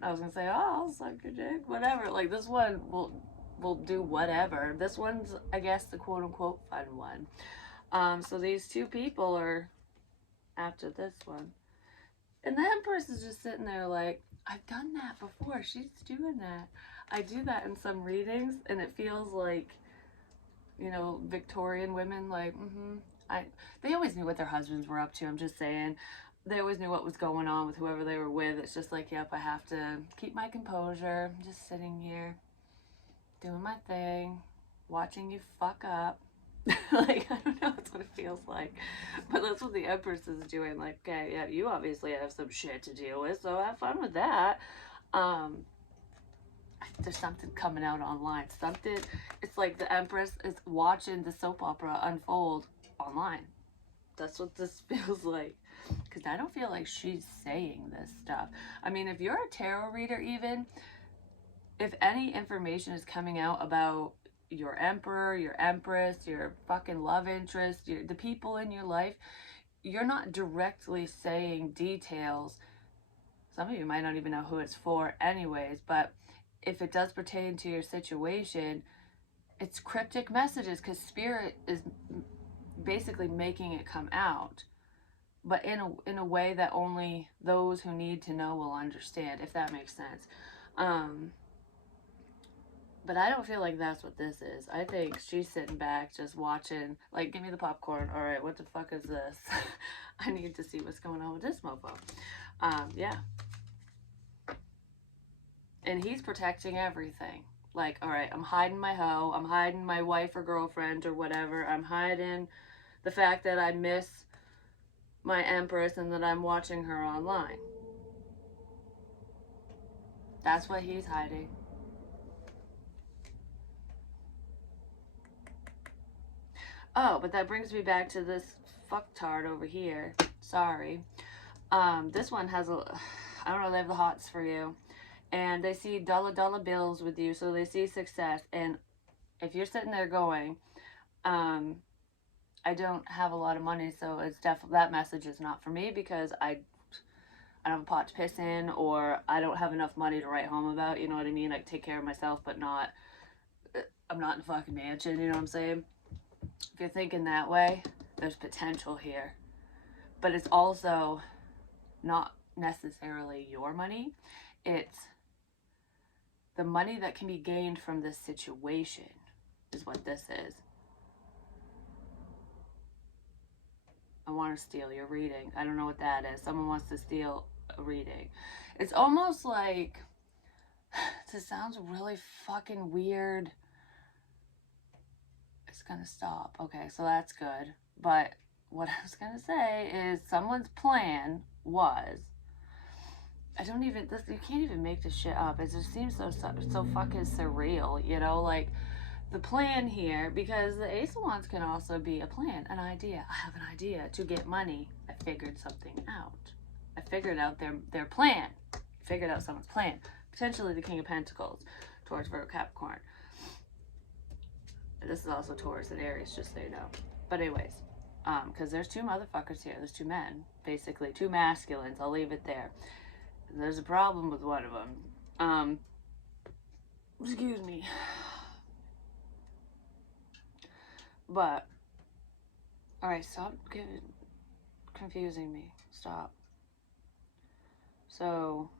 I was gonna say, oh, I'll suck your dick, whatever. Like, this one will do whatever. This one's, I guess, the quote unquote fun one. So these two people are after this one. And the Empress is just sitting there like, I've done that before. She's doing that. I do that in some readings, and it feels like, you know, Victorian women, like, they always knew what their husbands were up to. I'm just saying. They always knew what was going on with whoever they were with. It's just like, yep, I have to keep my composure. I'm just sitting here, doing my thing, watching you fuck up. Like, I don't know, that's what it feels like. But that's what the Empress is doing. Like, okay, yeah, you obviously have some shit to deal with, so have fun with that. There's something coming out online. Something, it's like the Empress is watching the soap opera unfold online. That's what this feels like. Because I don't feel like she's saying this stuff. I mean, if you're a tarot reader even, if any information is coming out about your emperor, your empress, your fucking love interest, the people in your life, you're not directly saying details. Some of you might not even know who it's for anyways, but if it does pertain to your situation, it's cryptic messages because spirit is basically making it come out, but in a way that only those who need to know will understand, if that makes sense. But I don't feel like that's what this is. I think she's sitting back just watching, like, give me the popcorn. All right, what the fuck is this? I need to see what's going on with this mofo. Yeah. And he's protecting everything. Like, all right, I'm hiding my hoe. I'm hiding my wife or girlfriend or whatever. I'm hiding the fact that I miss my empress and that I'm watching her online. That's what he's hiding. Oh, but that brings me back to this fucktard over here. Sorry. This one has I don't know, they have the hots for you. And they see dollar bills with you, so they see success. And if you're sitting there going, I don't have a lot of money, so it's definitely, that message is not for me because I don't have a pot to piss in, or I don't have enough money to write home about, you know what I mean? I take care of myself, but I'm not in a fucking mansion, you know what I'm saying? If you're thinking that way, there's potential here. But it's also not necessarily your money. It's the money that can be gained from this situation is what this is. I want to steal your reading. I don't know what that is. Someone wants to steal a reading. It's almost like, this sounds really fucking weird. It's gonna stop. Okay, so that's good. But what I was gonna say is someone's plan was, you can't even make this shit up. It just seems so fucking surreal, you know, like the plan here, because the Ace of Wands can also be a plan, an idea. I have an idea to get money. I figured something out. I figured out their plan. Figured out someone's plan. Potentially the King of Pentacles towards Virgo, Capricorn. This is also Taurus and Aries, just so you know. But anyways, because there's two motherfuckers here. There's two men, basically. Two masculines. I'll leave it there. And there's a problem with one of them. Excuse me. But, alright, stop confusing me. Stop. So,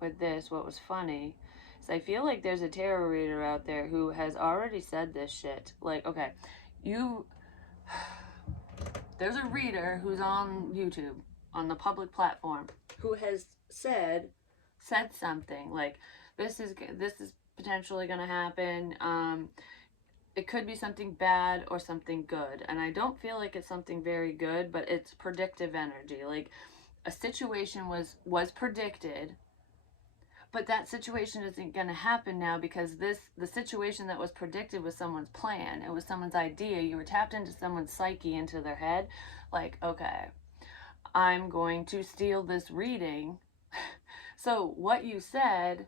with this, what was funny is I feel like there's a tarot reader out there who has already said this shit. Like, okay, there's a reader who's on YouTube, on the public platform, who has said something like, this is potentially going to happen. It could be something bad or something good, and I don't feel like it's something very good, but it's predictive energy. Like, a situation was predicted, but that situation isn't going to happen now, because the situation that was predicted was someone's plan. It was someone's idea. You were tapped into someone's psyche, into their head. Like, okay, I'm going to steal this reading. So what you said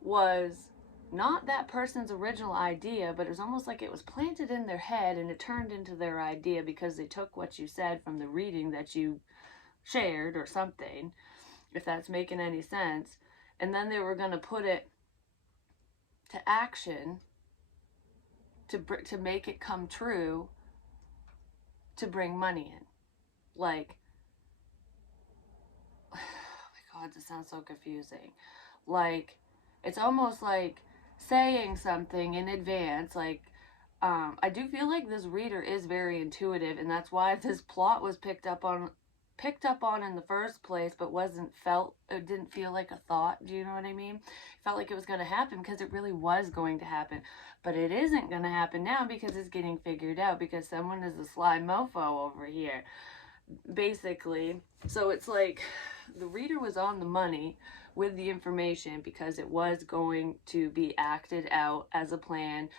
was not that person's original idea, but it was almost like it was planted in their head and it turned into their idea because they took what you said from the reading that you shared or something, if that's making any sense. And then they were going to put it to action to make it come true, to bring money in. Like, oh my God, this sounds so confusing. Like, it's almost like saying something in advance. Like, I do feel like this reader is very intuitive, and that's why this plot was picked up on in the first place, but it didn't feel like a thought. Do you know what I mean? It felt like it was going to happen because it really was going to happen, but it isn't going to happen now because it's getting figured out, because someone is a sly mofo over here, basically. So it's like the reader was on the money with the information, because it was going to be acted out as a plan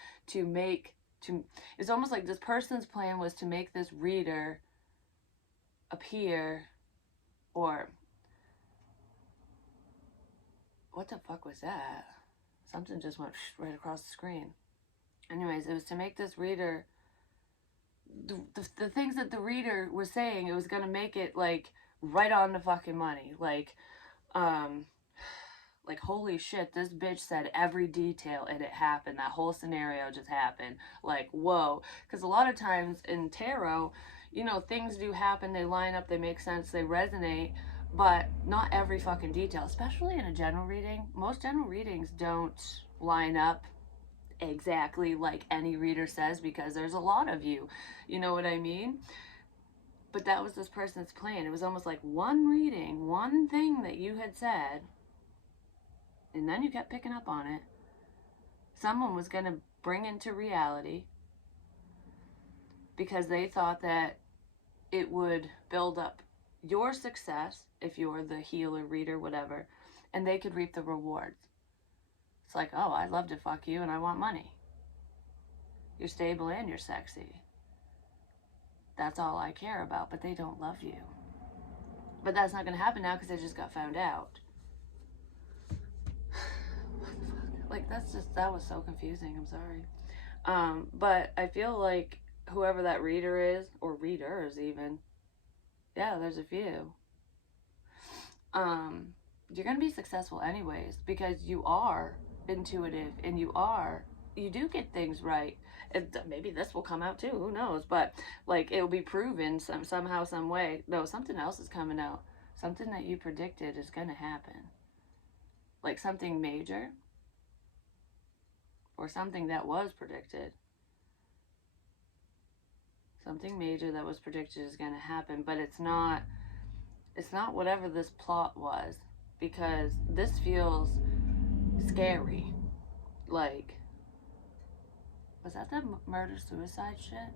it's almost like this person's plan was to make this reader appear, or what the fuck was that? Something just went right across the screen. Anyways, it was to make this reader, the things that the reader was saying, it was gonna make it like right on the fucking money. Like, holy shit, this bitch said every detail and it happened. That whole scenario just happened. Like, whoa. Because a lot of times in tarot, things do happen, they line up, they make sense, they resonate, but not every fucking detail, especially in a general reading. Most general readings don't line up exactly like any reader says, because there's a lot of you. You know what I mean? But that was this person's plan. It was almost like one reading, one thing that you had said, and then you kept picking up on it. Someone was going to bring into reality because they thought that it would build up your success if you're the healer, reader, whatever, and they could reap the rewards. It's like, oh, I'd love to fuck you and I want money. You're stable and you're sexy. That's all I care about, but they don't love you. But that's not going to happen now because they just got found out. What the fuck? Like, that was so confusing. I'm sorry. But I feel like whoever that reader is, or readers even, yeah, there's a few. You're going to be successful anyways, because you are intuitive and you do get things right. And maybe this will come out too, who knows, but like, it will be proven somehow, some way. No, something else is coming out. Something that you predicted is going to happen. Like something major, or something that was predicted. Something major that was predicted is going to happen, but it's not whatever this plot was, because this feels scary. Like, was that the murder-suicide shit?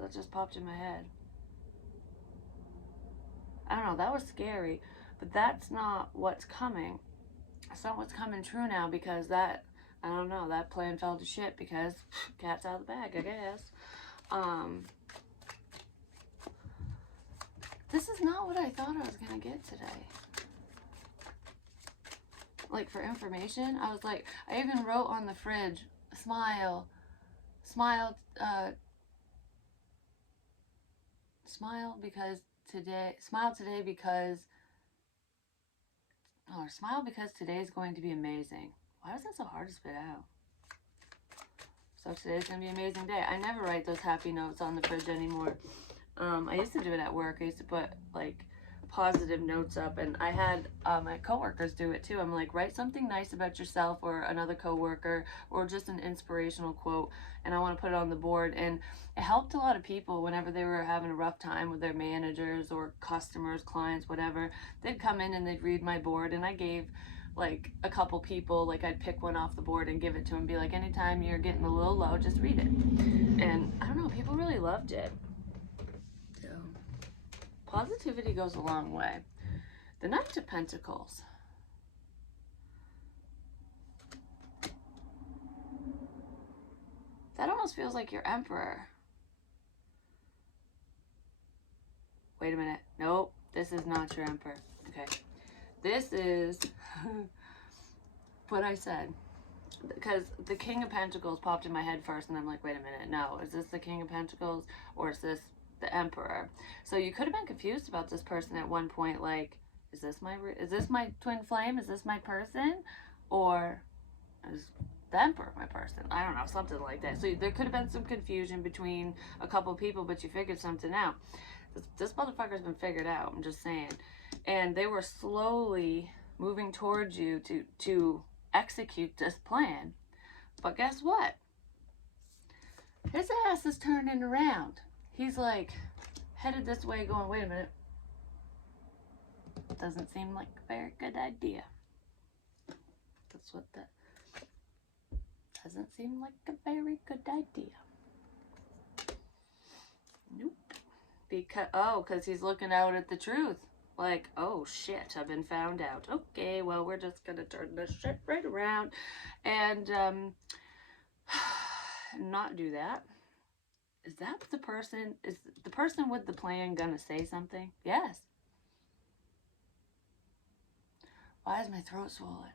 That just popped in my head. I don't know, that was scary, but that's not what's coming. It's not what's coming true now, because that, I don't know, that plan fell to shit because cat's out of the bag, I guess. This is not what I thought I was gonna get today. Like, for information, I was like, I even wrote on the fridge, smile because today, smile today because Or smile because today is going to be amazing. Why was that so hard to spit out? So today's going to be an amazing day. I never write those happy notes on the fridge anymore. I used to do it at work. I used to put like positive notes up, and I had my coworkers do it too. I'm like, write something nice about yourself or another coworker, or just an inspirational quote, and I want to put it on the board. And it helped a lot of people whenever they were having a rough time with their managers or customers, clients, whatever. They'd come in and they'd read my board, and I gave like a couple people, like I'd pick one off the board and give it to them, be like, anytime you're getting a little low, just read it. And I don't know, people really loved it. So positivity goes a long way. The Knight of Pentacles. That almost feels like your Emperor. Wait a minute. Nope, this is not your Emperor. Okay. This is what I said. Because the King of Pentacles popped in my head first, and I'm like, wait a minute. No, is this the King of Pentacles or is this the Emperor? So you could have been confused about this person at one point, like, is this my twin flame? Is this my person? Or is the Emperor my person? I don't know, something like that. So there could have been some confusion between a couple people, but you figured something out. This motherfucker's been figured out, I'm just saying. And they were slowly moving towards you to execute this plan. But guess what? His ass is turning around. He's like headed this way going, wait a minute. Doesn't seem like a very good idea. That's what that doesn't seem like a very good idea. Nope. Because he's looking out at the truth. Like, oh shit, I've been found out. Okay, well, we're just gonna turn this shit right around and not do that. Is that the person? Is the person with the plan gonna say something? Yes. Why is my throat swollen?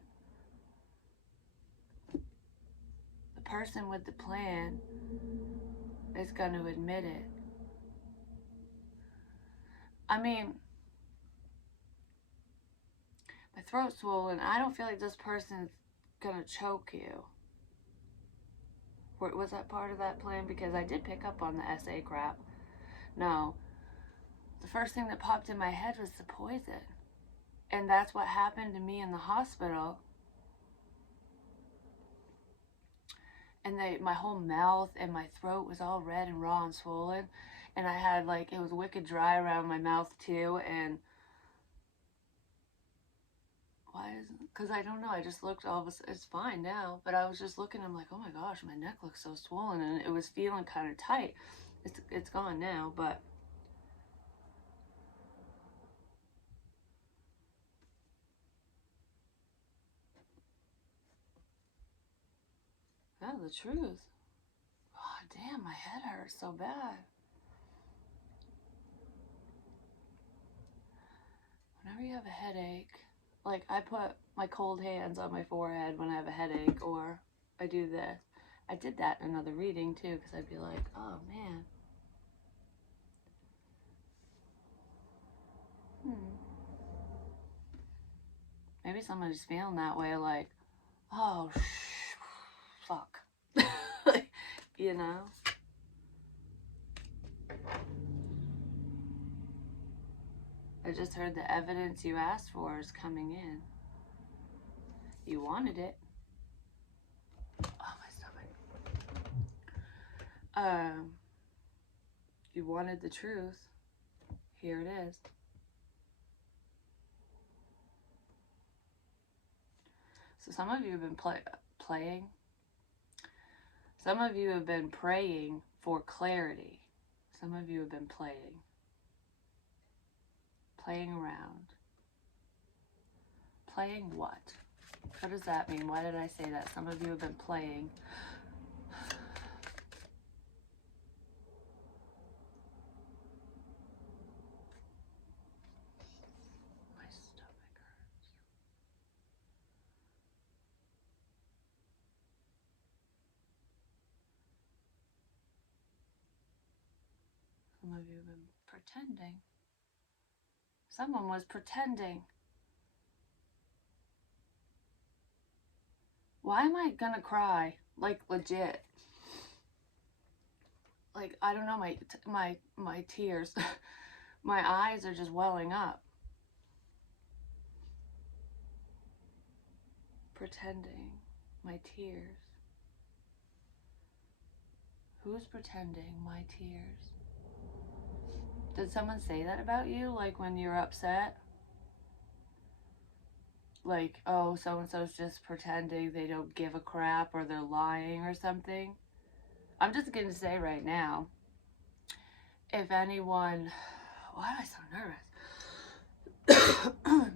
The person with the plan is gonna admit it. I mean, my throat's swollen. I don't feel like this person's gonna choke you. Was that part of that plan? Because I did pick up on the SA crap. No. The first thing that popped in my head was the poison. And that's what happened to me in the hospital. And my whole mouth and my throat was all red and raw and swollen. And I had like, it was wicked dry around my mouth too. And why isn't, because I don't know, I just looked, all of a, it's fine now. But I was just looking, I'm like, oh my gosh, my neck looks so swollen. And it was feeling kind of tight. It's gone now, but oh, the truth. Oh, damn, my head hurts so bad. Whenever you have a headache, like I put my cold hands on my forehead when I have a headache, or I do this. I did that in another reading too, because I'd be like, oh man. Maybe somebody's feeling that way, like, oh, fuck. You know? I just heard the evidence you asked for is coming in. You wanted it. Oh, my stomach. You wanted the truth. Here it is. So some of you have been playing. Some of you have been praying for clarity. Some of you have been playing. Playing around. Playing what? What does that mean? Why did I say that? Some of you have been playing. My stomach hurts. Some of you have been pretending. Someone was pretending. Why am I gonna cry? Like, legit. Like, I don't know, my tears, my eyes are just welling up. Pretending. My tears. Who's pretending my tears? Did someone say that about you? Like, when you're upset? Like, oh, so-and-so's just pretending they don't give a crap, or they're lying or something? I'm just gonna say right now, if anyone... Why am I so nervous?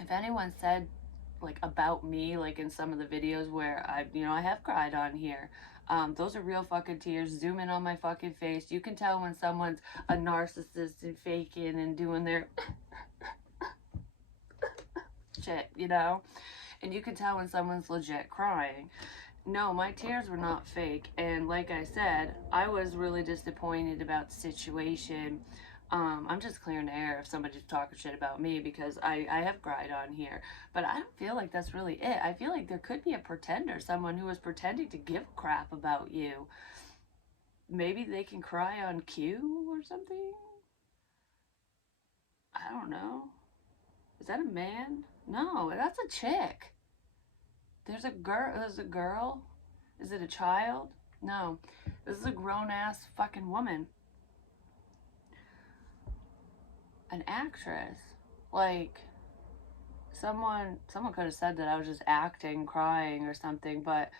If anyone said, like, about me, like in some of the videos where I have cried on here, those are real fucking tears. Zoom in on my fucking face. You can tell when someone's a narcissist and faking and doing their shit, and you can tell when someone's legit crying. No, my tears were not fake, and like I said, I was really disappointed about the situation. I'm just clearing the air if somebody's talking shit about me, because I have cried on here. But I don't feel like that's really it. I feel like there could be a pretender, someone who is pretending to give a crap about you. Maybe they can cry on cue or something? I don't know. Is that a man? No, that's a chick. There's a girl. Is it a child? No. This is a grown-ass fucking woman. An actress. Like, someone could have said that I was just acting, crying or something, but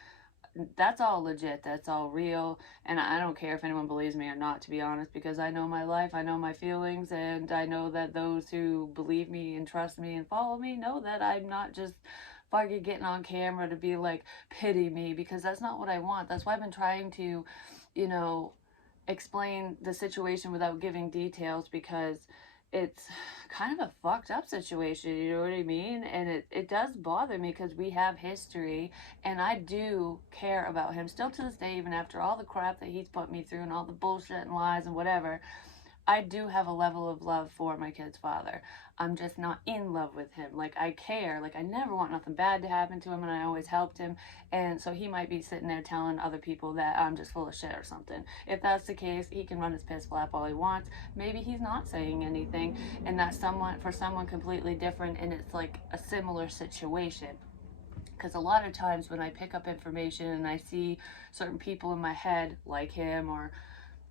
that's all legit. That's all real. And I don't care if anyone believes me or not, to be honest, because I know my life, I know my feelings, and I know that those who believe me and trust me and follow me know that I'm not just fucking getting on camera to be like, pity me, because that's not what I want. That's why I've been trying to, explain the situation without giving details, because it's kind of a fucked up situation, you know what I mean? And it does bother me, because we have history, and I do care about him still to this day, even after all the crap that he's put me through and all the bullshit and lies and whatever. I do have a level of love for my kid's father. I'm just not in love with him. Like, I care. Like, I never want nothing bad to happen to him, and I always helped him. And so he might be sitting there telling other people that I'm just full of shit or something. If that's the case, he can run his piss flap all he wants. Maybe he's not saying anything, and that's for someone completely different, and it's like a similar situation. Because a lot of times when I pick up information and I see certain people in my head, like him or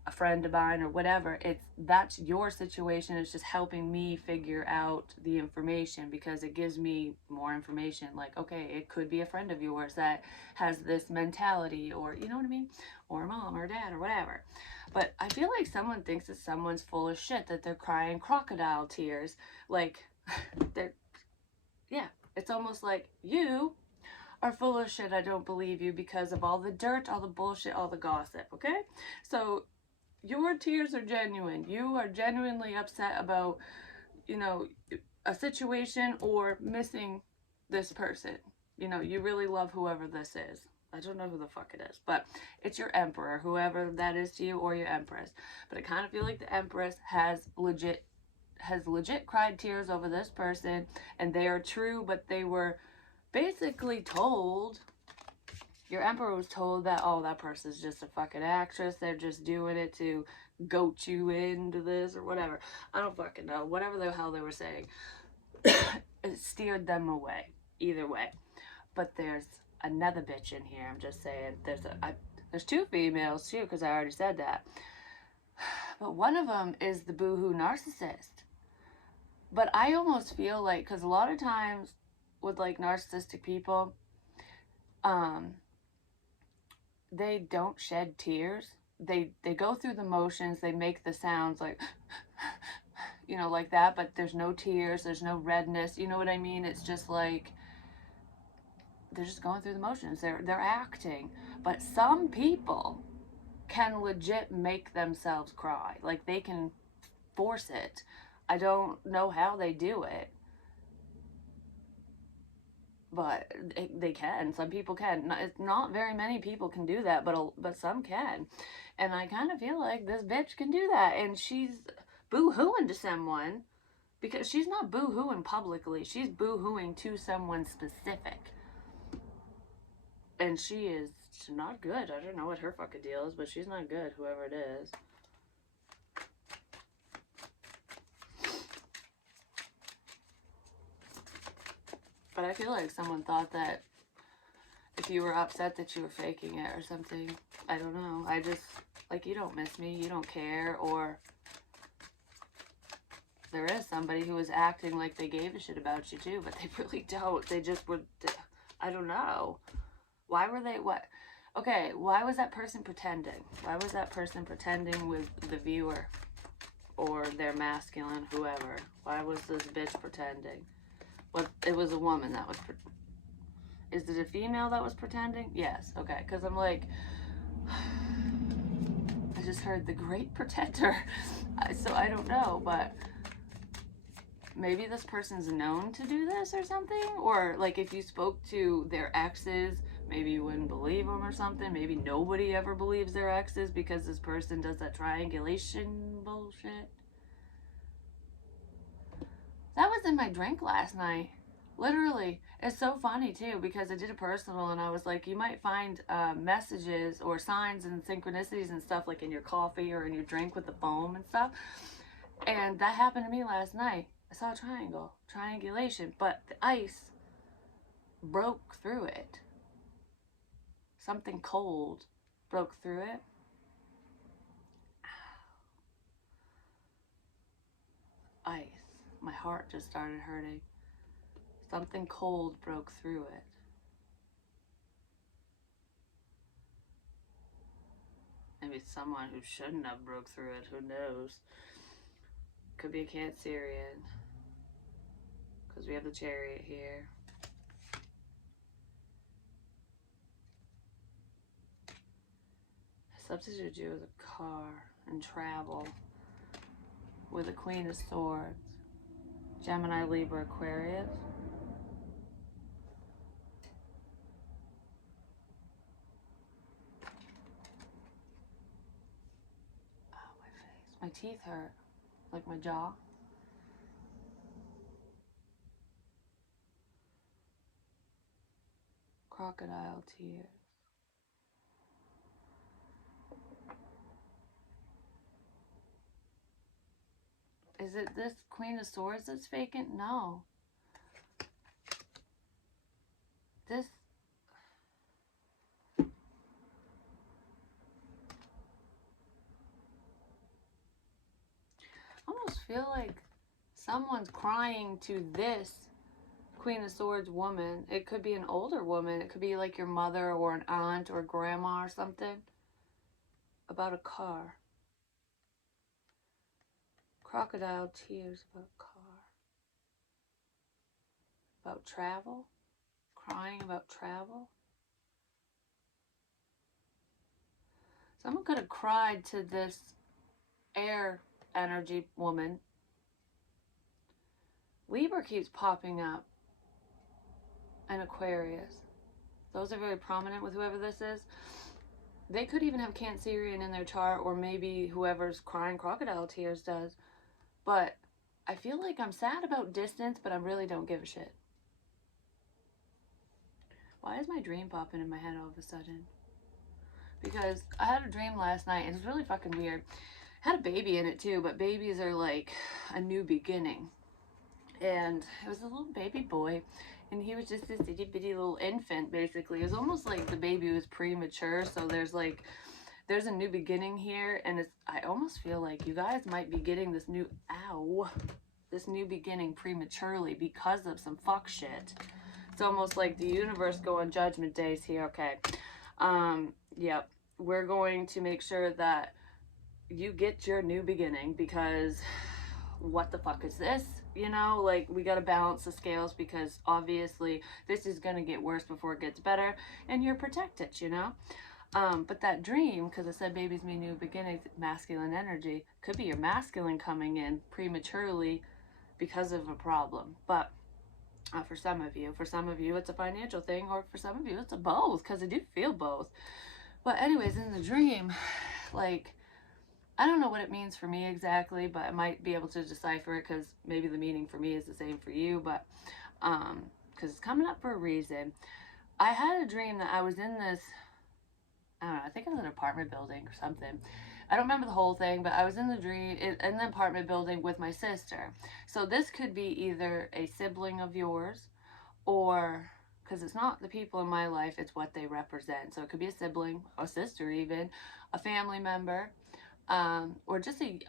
a friend of mine or whatever, that's your situation. It's just helping me figure out the information, because it gives me more information. Like, okay, it could be a friend of yours that has this mentality, or you know what I mean, or mom or dad or whatever. But I feel like someone thinks that someone's full of shit, that they're crying crocodile tears. Like, they're, yeah, it's almost like you are full of shit. I don't believe you because of all the dirt, all the bullshit, all the gossip, okay? So your tears are genuine. You are genuinely upset about, a situation or missing this person. You really love whoever this is. I don't know who the fuck it is, but it's your emperor, whoever that is to you, or your empress. But I kind of feel like the empress has legit cried tears over this person, and they are true, but they were basically told, your emperor was told that, oh, that person's just a fucking actress. They're just doing it to goat you into this or whatever. I don't fucking know. Whatever the hell they were saying, it steered them away. Either way. But there's another bitch in here. I'm just saying. There's two females too, because I already said that. But one of them is the boohoo narcissist. But I almost feel like, because a lot of times with like narcissistic people, they don't shed tears. They go through the motions, they make the sounds like like that, but there's no tears, there's no redness, you know what I mean? It's just like they're just going through the motions. They're acting. But some people can legit make themselves cry. Like, they can force it. I don't know how they do it, but they can. Some people can. Not very many people can do that, but some can. And I kind of feel like this bitch can do that, and she's boo-hooing to someone, because she's not boo-hooing publicly. She's boo-hooing to someone specific. And she's not good. I don't know what her fucking deal is, but she's not good, whoever it is. But I feel like someone thought that if you were upset that you were faking it or something. I don't know. I just, like, you don't miss me, you don't care, or there is somebody who is acting like they gave a shit about you too, but they really don't. They just were, I don't know. Why were they, what? Okay, why was that person pretending? Why was that person pretending with the viewer or their masculine, whoever? Why was this bitch pretending? What? It was a woman that was. Is it a female that was pretending? Yes. Okay, because I'm like, I just heard the great pretender, so I don't know, but maybe this person's known to do this or something, or like if you spoke to their exes, maybe you wouldn't believe them or something. Maybe nobody ever believes their exes because this person does that triangulation bullshit. That was in my drink last night. Literally. It's so funny too because I did a personal and I was like, you might find messages or signs and synchronicities and stuff like in your coffee or in your drink with the foam and stuff. And that happened to me last night. I saw a triangle, triangulation, but the ice broke through it. Something cold broke through it. Ice. My heart just started hurting. Something cold broke through it. Maybe it's someone who shouldn't have broke through it. Who knows? Could be a Cancerian. Because we have the Chariot here. Something to do with a car and travel. With the Queen of Swords. Gemini, Libra, Aquarius. Oh, my face. My teeth hurt. Like my jaw. Crocodile tears. Is it this Queen of Swords that's vacant? No. This... I almost feel like someone's crying to this Queen of Swords woman. It could be an older woman. It could be like your mother or an aunt or grandma or something. About a car. Crocodile tears about a car. About travel. Crying about travel. Someone could have cried to this air energy woman. Libra keeps popping up. And Aquarius. Those are very prominent with whoever this is. They could even have Cancerian in their chart, or maybe whoever's crying crocodile tears does. But I feel like I'm sad about distance, but I really don't give a shit. Why is my dream popping in my head all of a sudden? Because I had a dream last night, and it's really fucking weird. I had a baby in it too, but babies are like a new beginning. And it was a little baby boy, and he was just this itty bitty little infant, basically. It was almost like the baby was premature, so there's a new beginning here, and I almost feel like you guys might be getting this new beginning prematurely because of some fuck shit. It's almost like the universe going judgment days here. Okay. Yep. We're going to make sure that you get your new beginning, because what the fuck is this? You know, like, we got to balance the scales, because obviously this is going to get worse before it gets better, and you're protected, you know? But that dream, because I said babies mean new beginnings, masculine energy, could be your masculine coming in prematurely because of a problem. But for some of you it's a financial thing, or for some of you it's a both, because I do feel both. But anyways, in the dream, like, I don't know what it means for me exactly, but I might be able to decipher it, because maybe the meaning for me is the same for you, but because it's coming up for a reason. I had a dream that I was in this, I don't know, I think it was an apartment building or something. I don't remember the whole thing, but I was in the dream in the apartment building with my sister. So this could be either a sibling of yours, or because it's not the people in my life, it's what they represent. So it could be a sibling, a sister, even a family member, or just a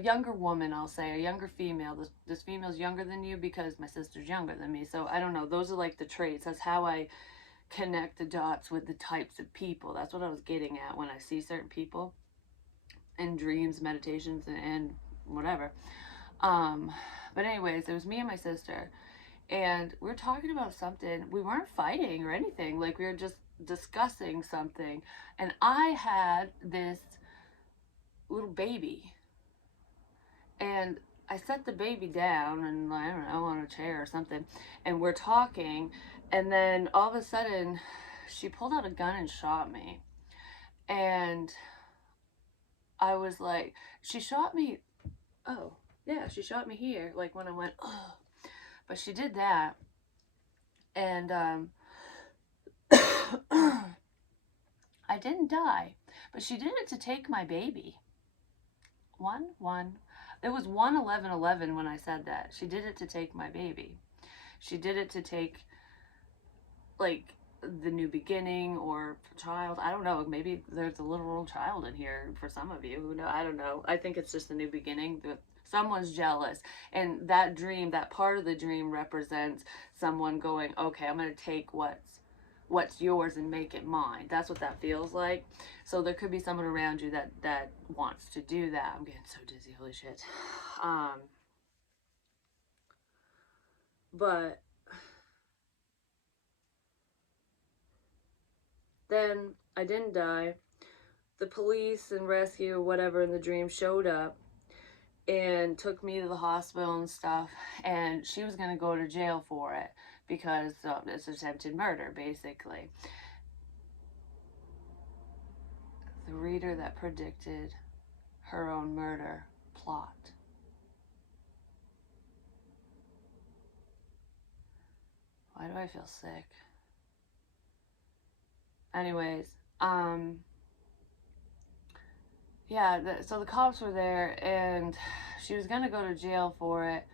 younger woman. I'll say a younger female. This female's younger than you because my sister's younger than me. So I don't know. Those are like the traits. That's how I connect the dots with the types of people. That's what I was getting at when I see certain people in dreams, meditations, and whatever. Um, but anyways, it was me and my sister, and we were talking about something. We weren't fighting or anything. Like, we were just discussing something, and I had this little baby, and I set the baby down, and I don't know, on a chair or something, and we're talking, and then all of a sudden she pulled out a gun and shot me. And I was like, she shot me. Oh, yeah, she shot me here, like when I went, oh. But she did that, and I didn't die, but she did it to take my baby. One. It was 1/11/11 when I said that. She did it to take my baby. She did it to take, like, the new beginning or child. I don't know. Maybe there's a literal child in here for some of you. Who know? I don't know. I think it's just a new beginning. Someone's jealous, and that dream, that part of the dream, represents someone going, okay, I'm going to take what's yours and make it mine. That's what that feels like. So there could be someone around you that wants to do that. I'm getting so dizzy. Holy shit. But then I didn't die. The police and rescue, whatever, in the dream showed up and took me to the hospital and stuff, and she was going to go to jail for it because it's attempted murder, basically. The reader that predicted her own murder plot. Why do I feel sick? Anyways, yeah, so the cops were there, and she was gonna go to jail for it,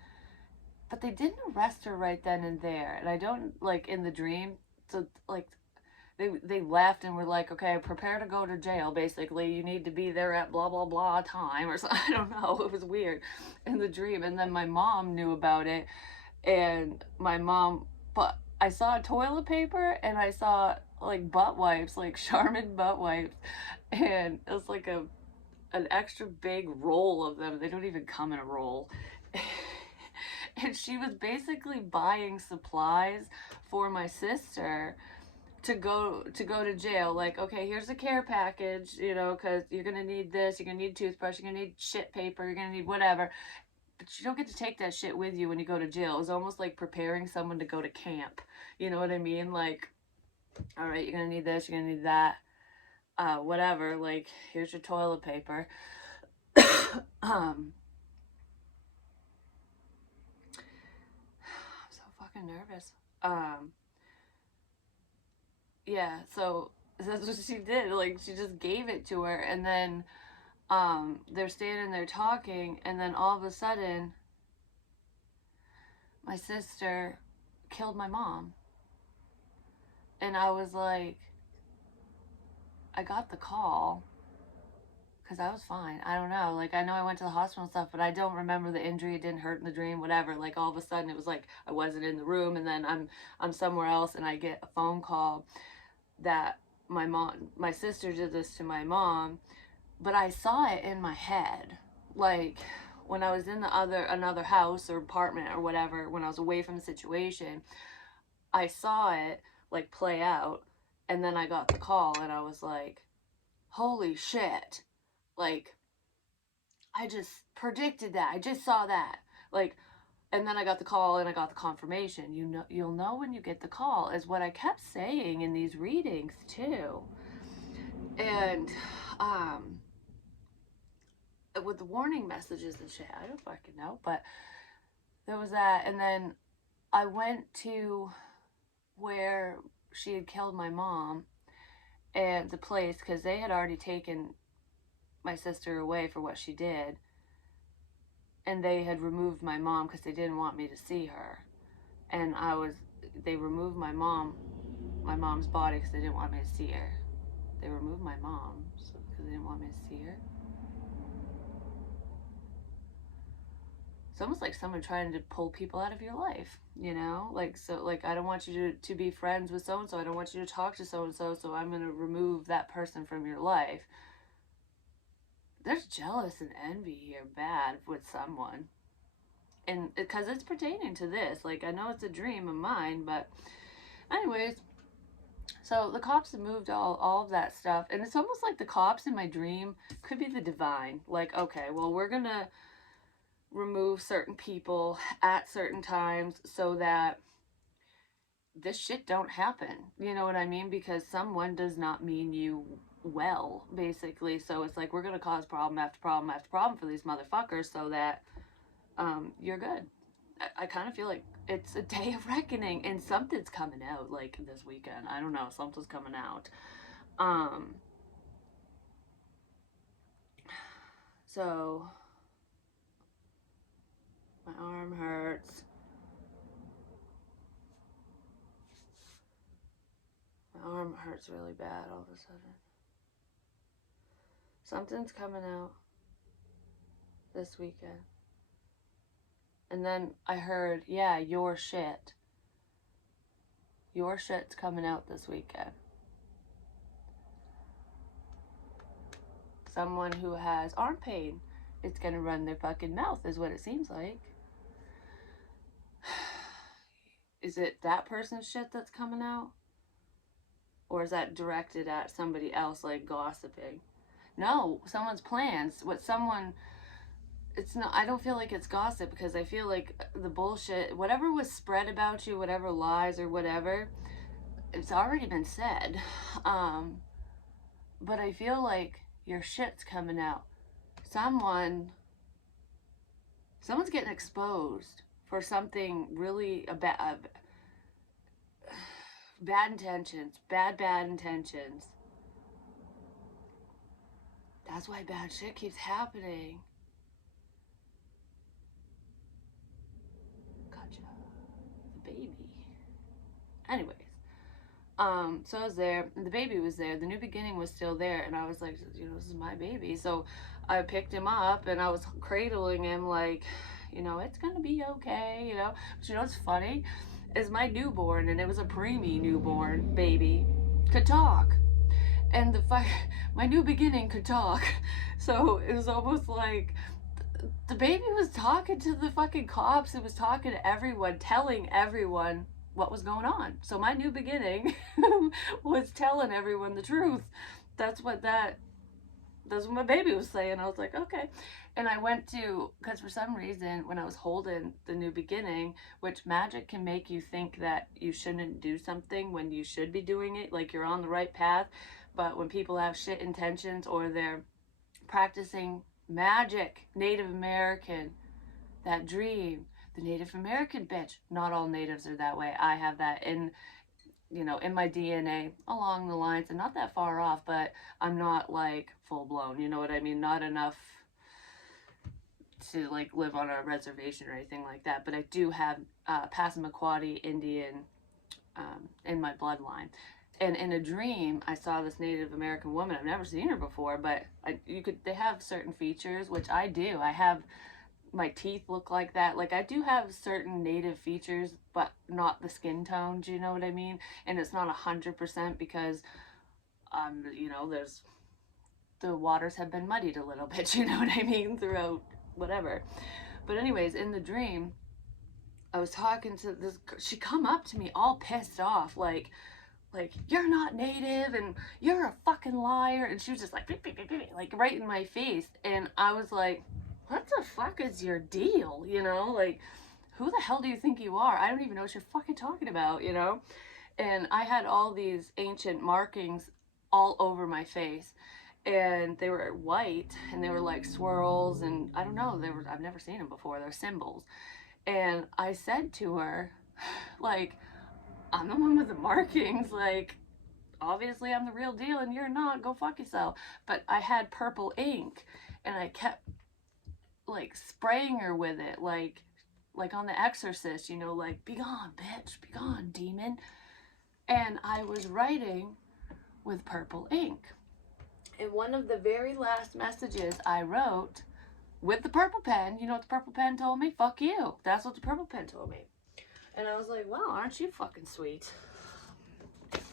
but they didn't arrest her right then and there. And I don't, like, in the dream, so, like, they left and were like, okay, prepare to go to jail, basically. You need to be there at blah, blah, blah time, or something. I don't know. It was weird in the dream. And then my mom knew about it, and my mom, but I saw toilet paper, and I saw, like, butt wipes, like Charmin butt wipes, and it was like an extra big roll of them. They don't even come in a roll. And she was basically buying supplies for my sister to go to jail. Like, okay, here's a care package, you know, because you're gonna need this, you're gonna need toothbrush, you're gonna need shit paper, you're gonna need whatever. But you don't get to take that shit with you when you go to jail. It's almost like preparing someone to go to camp. You know what I mean? Like, all right, you're gonna need this, you're gonna need that, whatever. Like, here's your toilet paper. I'm so fucking nervous. Yeah, so that's what she did. Like, she just gave it to her, and then they're standing there talking, and then all of a sudden my sister killed my mom. And I was like, I got the call because I was fine. I don't know. Like, I know I went to the hospital and stuff, but I don't remember the injury. It didn't hurt in the dream, whatever. Like, all of a sudden it was like I wasn't in the room, and then I'm somewhere else, and I get a phone call that my sister did this to my mom, but I saw it in my head. Like, when I was in another house or apartment or whatever, when I was away from the situation, I saw it, like, play out, and then I got the call, and I was like, holy shit. Like, I just predicted that. I just saw that. Like, and then I got the call, and I got the confirmation. You'll know when you get the call, is what I kept saying in these readings too. And with the warning messages and shit, I don't fucking know, but there was that. And then I went to where she had killed my mom and the place, because they had already taken my sister away for what she did, and they had removed my mom because they didn't want me to see her. And they removed my mom's body because they didn't want me to see her. They removed my mom because they didn't want me to see her. It's almost like someone trying to pull people out of your life, you know? Like, so, like, I don't want you to be friends with so-and-so. I don't want you to talk to so-and-so, so I'm going to remove that person from your life. There's jealous and envy here bad with someone. And because it's pertaining to this. Like, I know it's a dream of mine, but anyways, so the cops have moved all of that stuff. And it's almost like the cops in my dream could be the divine. Like, okay, well, we're going to remove certain people at certain times so that this shit don't happen. You know what I mean? Because someone does not mean you well, basically. So it's like we're gonna cause problem after problem after problem for these motherfuckers so that you're good. I kind of feel like it's a day of reckoning and something's coming out like this weekend. I don't know, something's coming out. So my arm hurts. My arm hurts really bad all of a sudden. Something's coming out this weekend. And then I heard, yeah, your shit. Your shit's coming out this weekend. Someone who has arm pain, it's gonna run their fucking mouth, is what it seems like. Is it that person's shit that's coming out? Or is that directed at somebody else, like gossiping? No, someone's plans. It's not, I don't feel like it's gossip because I feel like the bullshit, whatever was spread about you, whatever lies or whatever, it's already been said. But I feel like your shit's coming out. Someone's getting exposed for something really bad intentions, bad intentions. That's why bad shit keeps happening. Gotcha. The baby. Anyways, so I was there, and the baby was there. The new beginning was still there, and I was like, you know, this is my baby. So I picked him up, and I was cradling him like, you know, it's gonna be okay, you know. But you know what's funny? Is my newborn, and it was a preemie newborn baby, could talk. And my new beginning could talk. So it was almost like the baby was talking to the fucking cops. It was talking to everyone, telling everyone what was going on. So my new beginning was telling everyone the truth. That's what my baby was saying. I was like, okay. And I went to, because for some reason, when I was holding the new beginning, which magic can make you think that you shouldn't do something when you should be doing it, like you're on the right path. But when people have shit intentions or they're practicing magic, Native American, that dream, the Native American bitch. Not all natives are that way. I have that in, you know, in my DNA along the lines, and not that far off, but I'm not like full blown, you know what I mean? Not enough to like live on a reservation or anything like that, but I do have Passamaquoddy Indian in my bloodline. And in a dream, I saw this Native American woman. I've never seen her before, but they have certain features, which I do. I have, my teeth look like that. Like, I do have certain native features, but not the skin tone. Do you know what I mean? And it's not 100% because, you know, the waters have been muddied a little bit. You know what I mean? Throughout whatever. But anyways, in the dream, I was talking to this. She come up to me all pissed off, like you're not native and you're a fucking liar. And she was just like right in my face. And I was like, what the fuck is your deal? You know, like, who the hell do you think you are? I don't even know what you're fucking talking about, you know? And I had all these ancient markings all over my face. And they were white and they were like swirls and I don't know, I've never seen them before. They're symbols. And I said to her, like, I'm the one with the markings. Like, obviously I'm the real deal and you're not. Go fuck yourself. But I had purple ink and I kept like spraying her with it, like on The Exorcist, you know, like, be gone, bitch, be gone, demon. And I was writing with purple ink. And one of the very last messages I wrote with the purple pen, you know what the purple pen told me? Fuck you. That's what the purple pen told me. And I was like, wow, aren't you fucking sweet?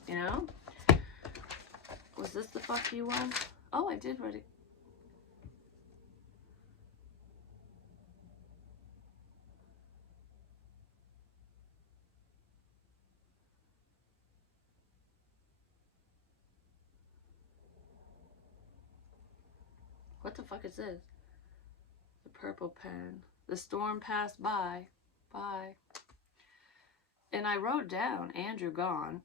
You know? Was this the fuck you one? Oh, I did write it. What the fuck is this? The purple pen. The storm passed by. Bye. And I wrote down Andrew gone.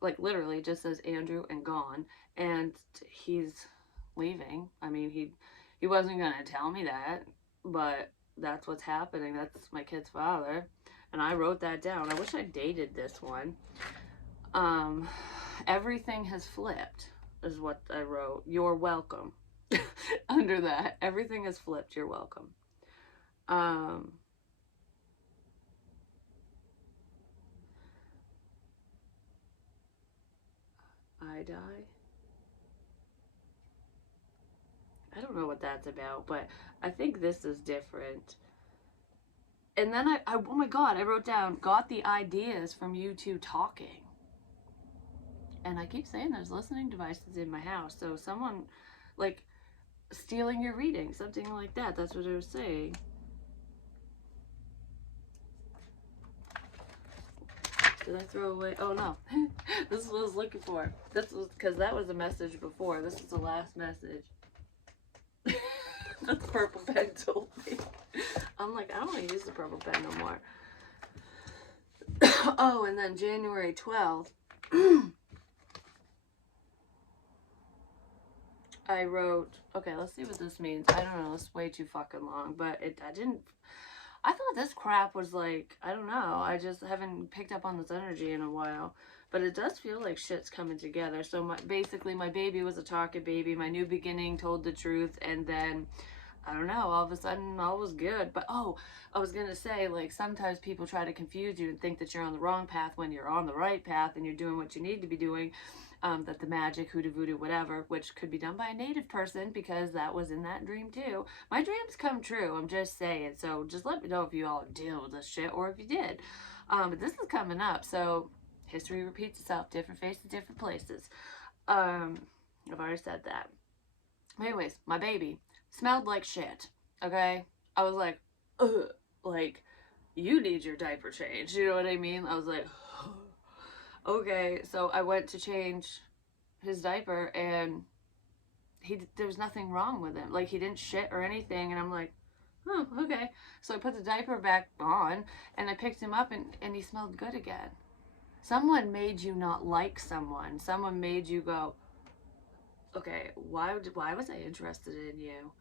Like, literally just says Andrew and gone. And he's leaving. I mean, he wasn't gonna tell me that, but that's what's happening. That's my kid's father. And I wrote that down. I wish I dated this one. Everything has flipped is what I wrote. You're welcome. Under that, everything has flipped. You're welcome. I die. I don't know what that's about, but I think this is different. And then oh my god, I wrote down, got the ideas from you two talking. And I keep saying there's listening devices in my house, so someone, like, stealing your reading, something like that. That's what I was saying. Did I throw away? Oh no. This is what I was looking for. This was because that was a message before. This is the last message. That's the purple pen told me. I'm like, I don't want to use the purple pen no more. Oh, and then January 12th, I wrote, okay, let's see what this means. I don't know, it's way too fucking long, but I thought this crap was like, I don't know, I just haven't picked up on this energy in a while. But it does feel like shit's coming together. So basically, my baby was a talking baby. My new beginning told the truth, and then I don't know, all of a sudden all was good. But oh, I was gonna say, like, sometimes people try to confuse you and think that you're on the wrong path when you're on the right path and you're doing what you need to be doing. That the magic, hoodoo voodoo, whatever, which could be done by a native person because that was in that dream too. My dreams come true, I'm just saying. So just let me know if you all deal with this shit or if you did. But this is coming up, so history repeats itself, different faces, different places. I've already said that. Anyways, my baby smelled like shit. Okay, I was like, ugh, like, you need your diaper change. You know what I mean? I was like, okay. So I went to change his diaper, and there was nothing wrong with him. Like, he didn't shit or anything, and I'm like, oh, okay. So I put the diaper back on, and I picked him up, and he smelled good again. Someone made you not like someone. Someone made you go, okay, why was I interested in you?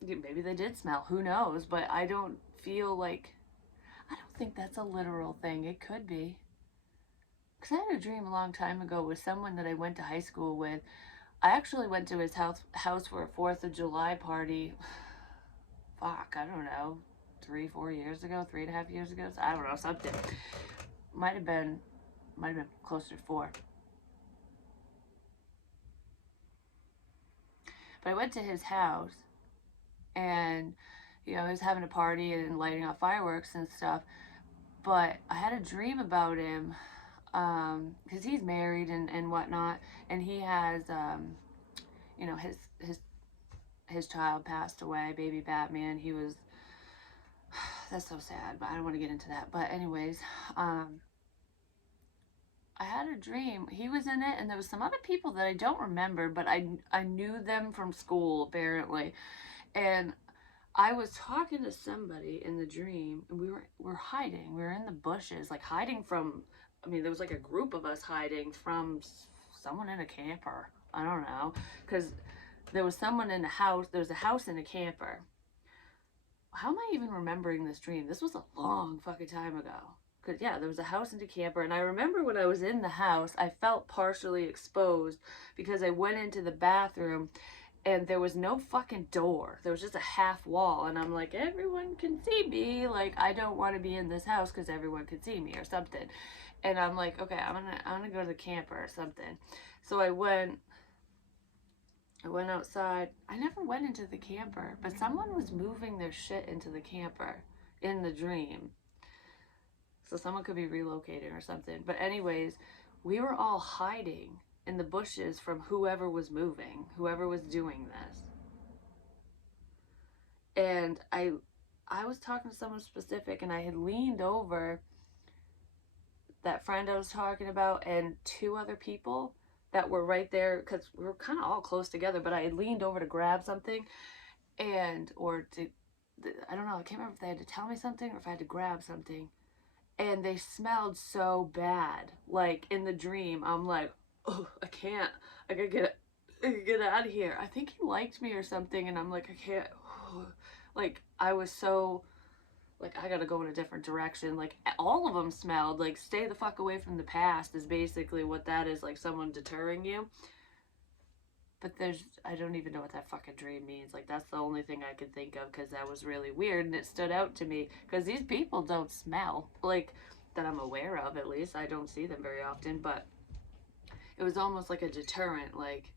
Maybe they did smell. Who knows? But I don't think that's a literal thing. It could be. Because I had a dream a long time ago with someone that I went to high school with. I actually went to his house for a 4th of July party. Fuck, I don't know. 3-4 years ago, 3.5 years ago. I don't know, something. Might have been closer to 4. But I went to his house, and he was having a party and lighting off fireworks and stuff. But I had a dream about him, because he's married and whatnot, and he has, his child passed away, baby Batman. He was, that's so sad, but I don't want to get into that. But anyways, I had a dream. He was in it, and there was some other people that I don't remember, but I knew them from school, apparently. And I was talking to somebody in the dream, and we were hiding. We were in the bushes, like hiding from, I mean, there was like a group of us hiding from someone in a camper. I don't know, because there was someone in a house. There was a house in a camper. How am I even remembering this dream? This was a long fucking time ago. Because, yeah, there was a house and a camper. And I remember when I was in the house, I felt partially exposed because I went into the bathroom and there was no fucking door. There was just a half wall. And I'm like, everyone can see me. Like, I don't want to be in this house because everyone can see me or something. And I'm like, okay, I'm gonna go to the camper or something. So I went outside. I never went into the camper, but someone was moving their shit into the camper in the dream. So someone could be relocating or something. But anyways, we were all hiding in the bushes from whoever was moving, whoever was doing this. And I was talking to someone specific, and I had leaned over that friend I was talking about and two other people that were right there because we were kind of all close together, but I had leaned over to grab something or to, I don't know, I can't remember if they had to tell me something or if I had to grab something. And they smelled so bad. Like in the dream, I'm like, oh, I can't. I gotta get out of here. I think he liked me or something, and I'm like, I can't. Like I was so like I gotta go in a different direction. Like all of them smelled like stay the fuck away from the past is basically what that is, like someone deterring you. But I don't even know what that fucking dream means. Like that's the only thing I could think of because that was really weird and it stood out to me because these people don't smell like that I'm aware of. At least I don't see them very often, but it was almost like a deterrent. Like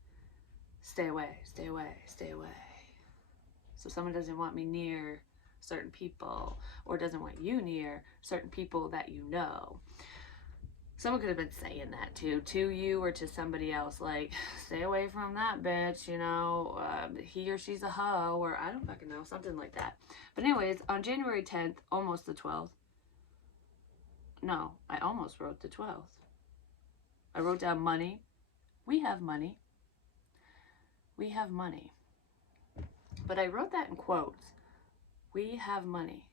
stay away, stay away, stay away. So someone doesn't want me near certain people or doesn't want you near certain people that you know. Someone could have been saying that to you or to somebody else, like, stay away from that bitch, you know, he or she's a hoe, or I don't fucking know, something like that. But anyways, on January 10th, almost the 12th, no, I almost wrote the 12th. I wrote down money. We have money. We have money. But I wrote that in quotes. We have money.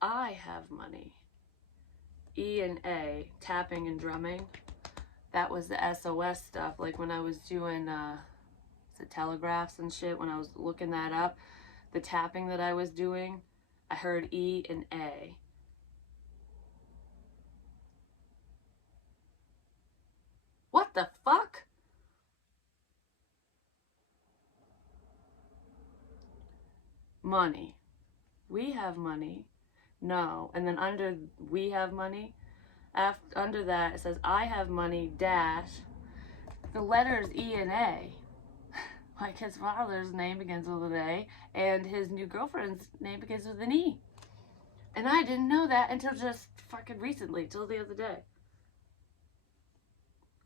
I have money. E and A, tapping and drumming. That was the SOS stuff. Like when I was doing the telegraphs and shit, when I was looking that up, the tapping that I was doing, I heard E and A. What the fuck? Money. We have money. No. And then under we have money, under that it says I have money dash the letters E and A. Like his father's name begins with an A and his new girlfriend's name begins with an E. And I didn't know that until just fucking recently, till the other day.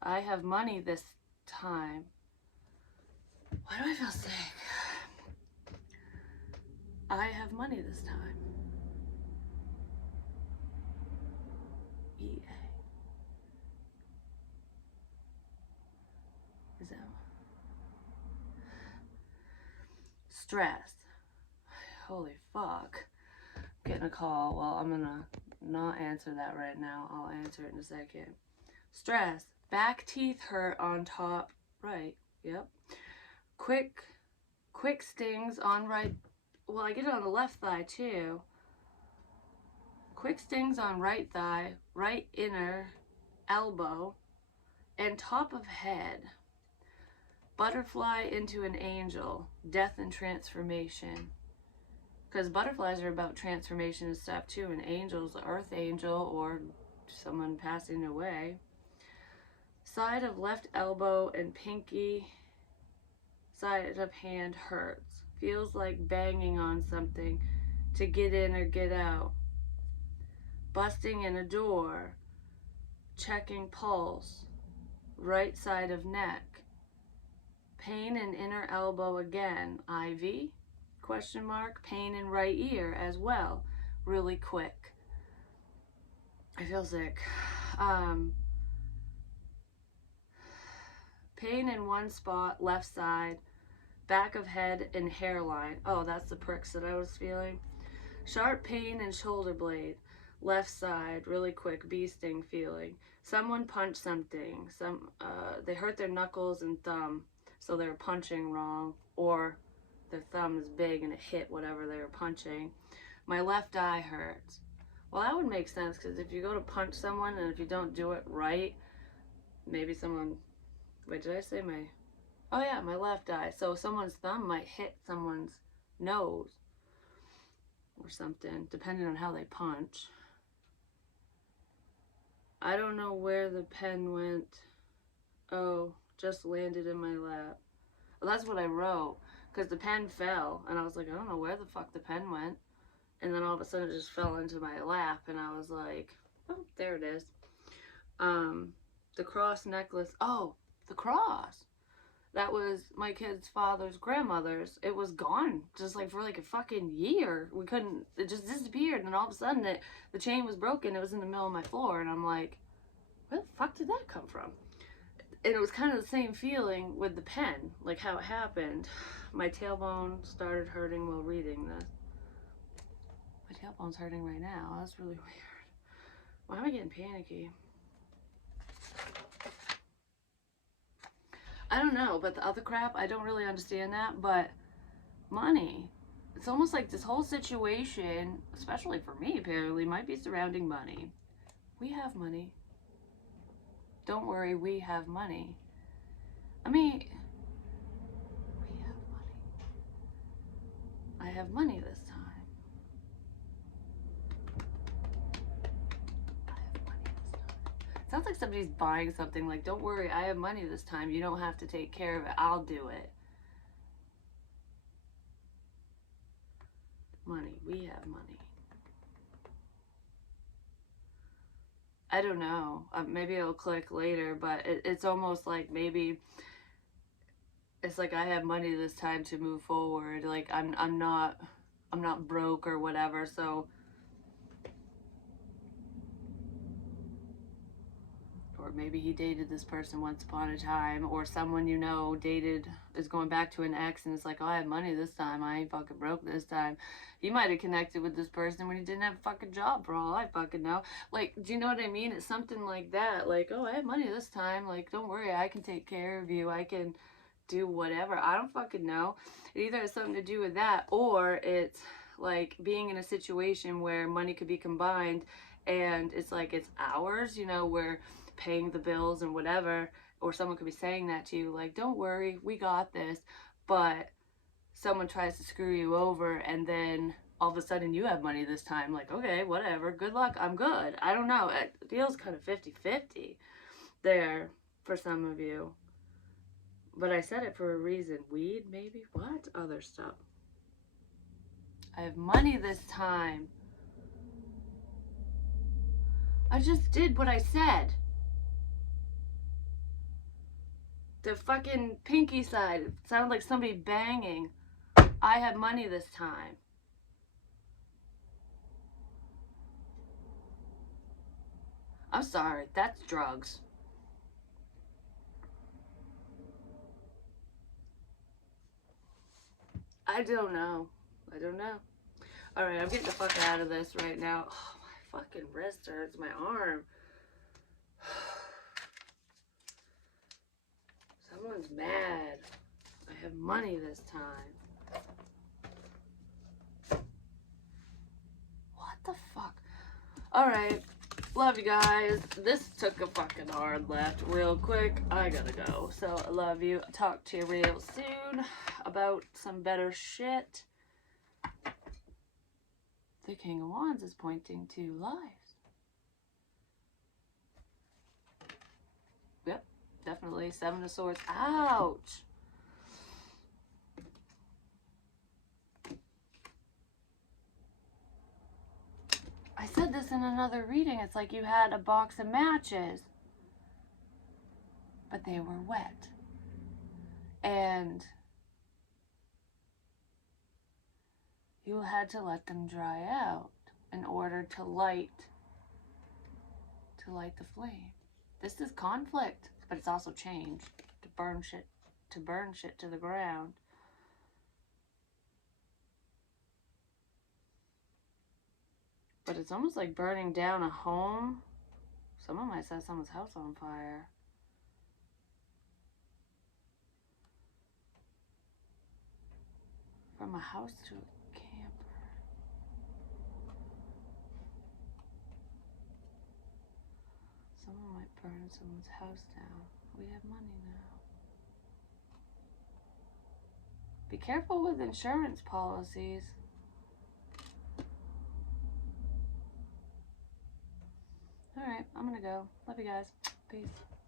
I have money this time. Why do I feel sick? I have money this time. EA. Is that stress? Holy fuck. Getting a call. Well, I'm gonna not answer that right now. I'll answer it in a second. Stress. Back teeth hurt on top right. Yep. Quick stings on right. Well, I get it on the left thigh too. Quick stings on right thigh, right inner elbow, and top of head. Butterfly into an angel. Death and transformation. Because butterflies are about transformation and stuff too, and angels, the earth angel, or someone passing away. Side of left elbow and pinky side of hand hurts. Feels like banging on something to get in or get out. Busting in a door. Checking pulse. Right side of neck. Pain in inner elbow again. IV? Question mark. Pain in right ear as well. Really quick. I feel sick. Pain in one spot, left side, back of head and hairline. Oh, that's the pricks that I was feeling. Sharp pain in shoulder blade, left side, really quick, bee sting feeling. Someone punched something. They hurt their knuckles and thumb, so they were punching wrong, or their thumb is big and it hit whatever they were punching. My left eye hurts. Well, that would make sense, because if you go to punch someone and if you don't do it right, maybe someone... Wait, did I say my... Oh yeah, my left eye. So someone's thumb might hit someone's nose or something, depending on how they punch. I don't know where the pen went. Oh, just landed in my lap. Well, that's what I wrote, because the pen fell, and I was like, I don't know where the fuck the pen went. And then all of a sudden it just fell into my lap, and I was like, oh, there it is. The cross necklace. Oh, the cross. That was my kid's father's grandmother's. It was gone, just like for like a fucking year. We couldn't, it just disappeared, and all of a sudden the chain was broken. It was in the middle of my floor, and I'm like, where the fuck did that come from? And it was kind of the same feeling with the pen, like how it happened. My tailbone started hurting while reading this. My tailbone's hurting right now. That's really weird. Why am I getting panicky? I don't know, but the other crap, I don't really understand that. But money, it's almost like this whole situation, especially for me apparently, might be surrounding money. We have money. Don't worry, we have money. I mean, we have money. I have money this time. Sounds like somebody's buying something, like, don't worry, I have money this time. You don't have to take care of it. I'll do it. Money. We have money. I don't know. Maybe it'll click later, but it's almost like maybe it's like I have money this time to move forward. Like I'm not broke or whatever, so... Or maybe he dated this person once upon a time, or someone you know dated, is going back to an ex, and it's like, oh, I have money this time, I ain't fucking broke this time. He might have connected with this person when he didn't have a fucking job, for all I fucking know. Like, do you know what I mean? It's something like that. Like, oh, I have money this time. Like, don't worry, I can take care of you. I can do whatever. I don't fucking know. It either has something to do with that, or it's like being in a situation where money could be combined, and it's like it's ours, you know, where paying the bills and whatever, or someone could be saying that to you, like, don't worry, we got this, but someone tries to screw you over, and then all of a sudden you have money this time. Like, okay, whatever, good luck, I'm good. I don't know, it feels kind of 50-50 there for some of you, but I said it for a reason. Weed, maybe? What other stuff? I have money this time. I just did what I said. The fucking pinky side, it sounded like somebody banging. I have money this time. I'm sorry, that's drugs. I don't know. I don't know. Alright, I'm getting the fuck out of this right now. Oh, my fucking wrist hurts, my arm. Someone's mad. I have money this time. What the fuck? Alright. Love you guys. This took a fucking hard left real quick. I gotta go. So, I love you. Talk to you real soon about some better shit. The King of Wands is pointing to lives. Yep, definitely. Seven of Swords. Ouch! I said this in another reading. It's like you had a box of matches, but they were wet. And you had to let them dry out in order to light the flame. This is conflict, but it's also change. To burn shit to the ground. But it's almost like burning down a home. Someone might set someone's house on fire. From a house to a camper. burn someone's house down. We have money now. Be careful with insurance policies. Alright, I'm gonna go. Love you guys. Peace.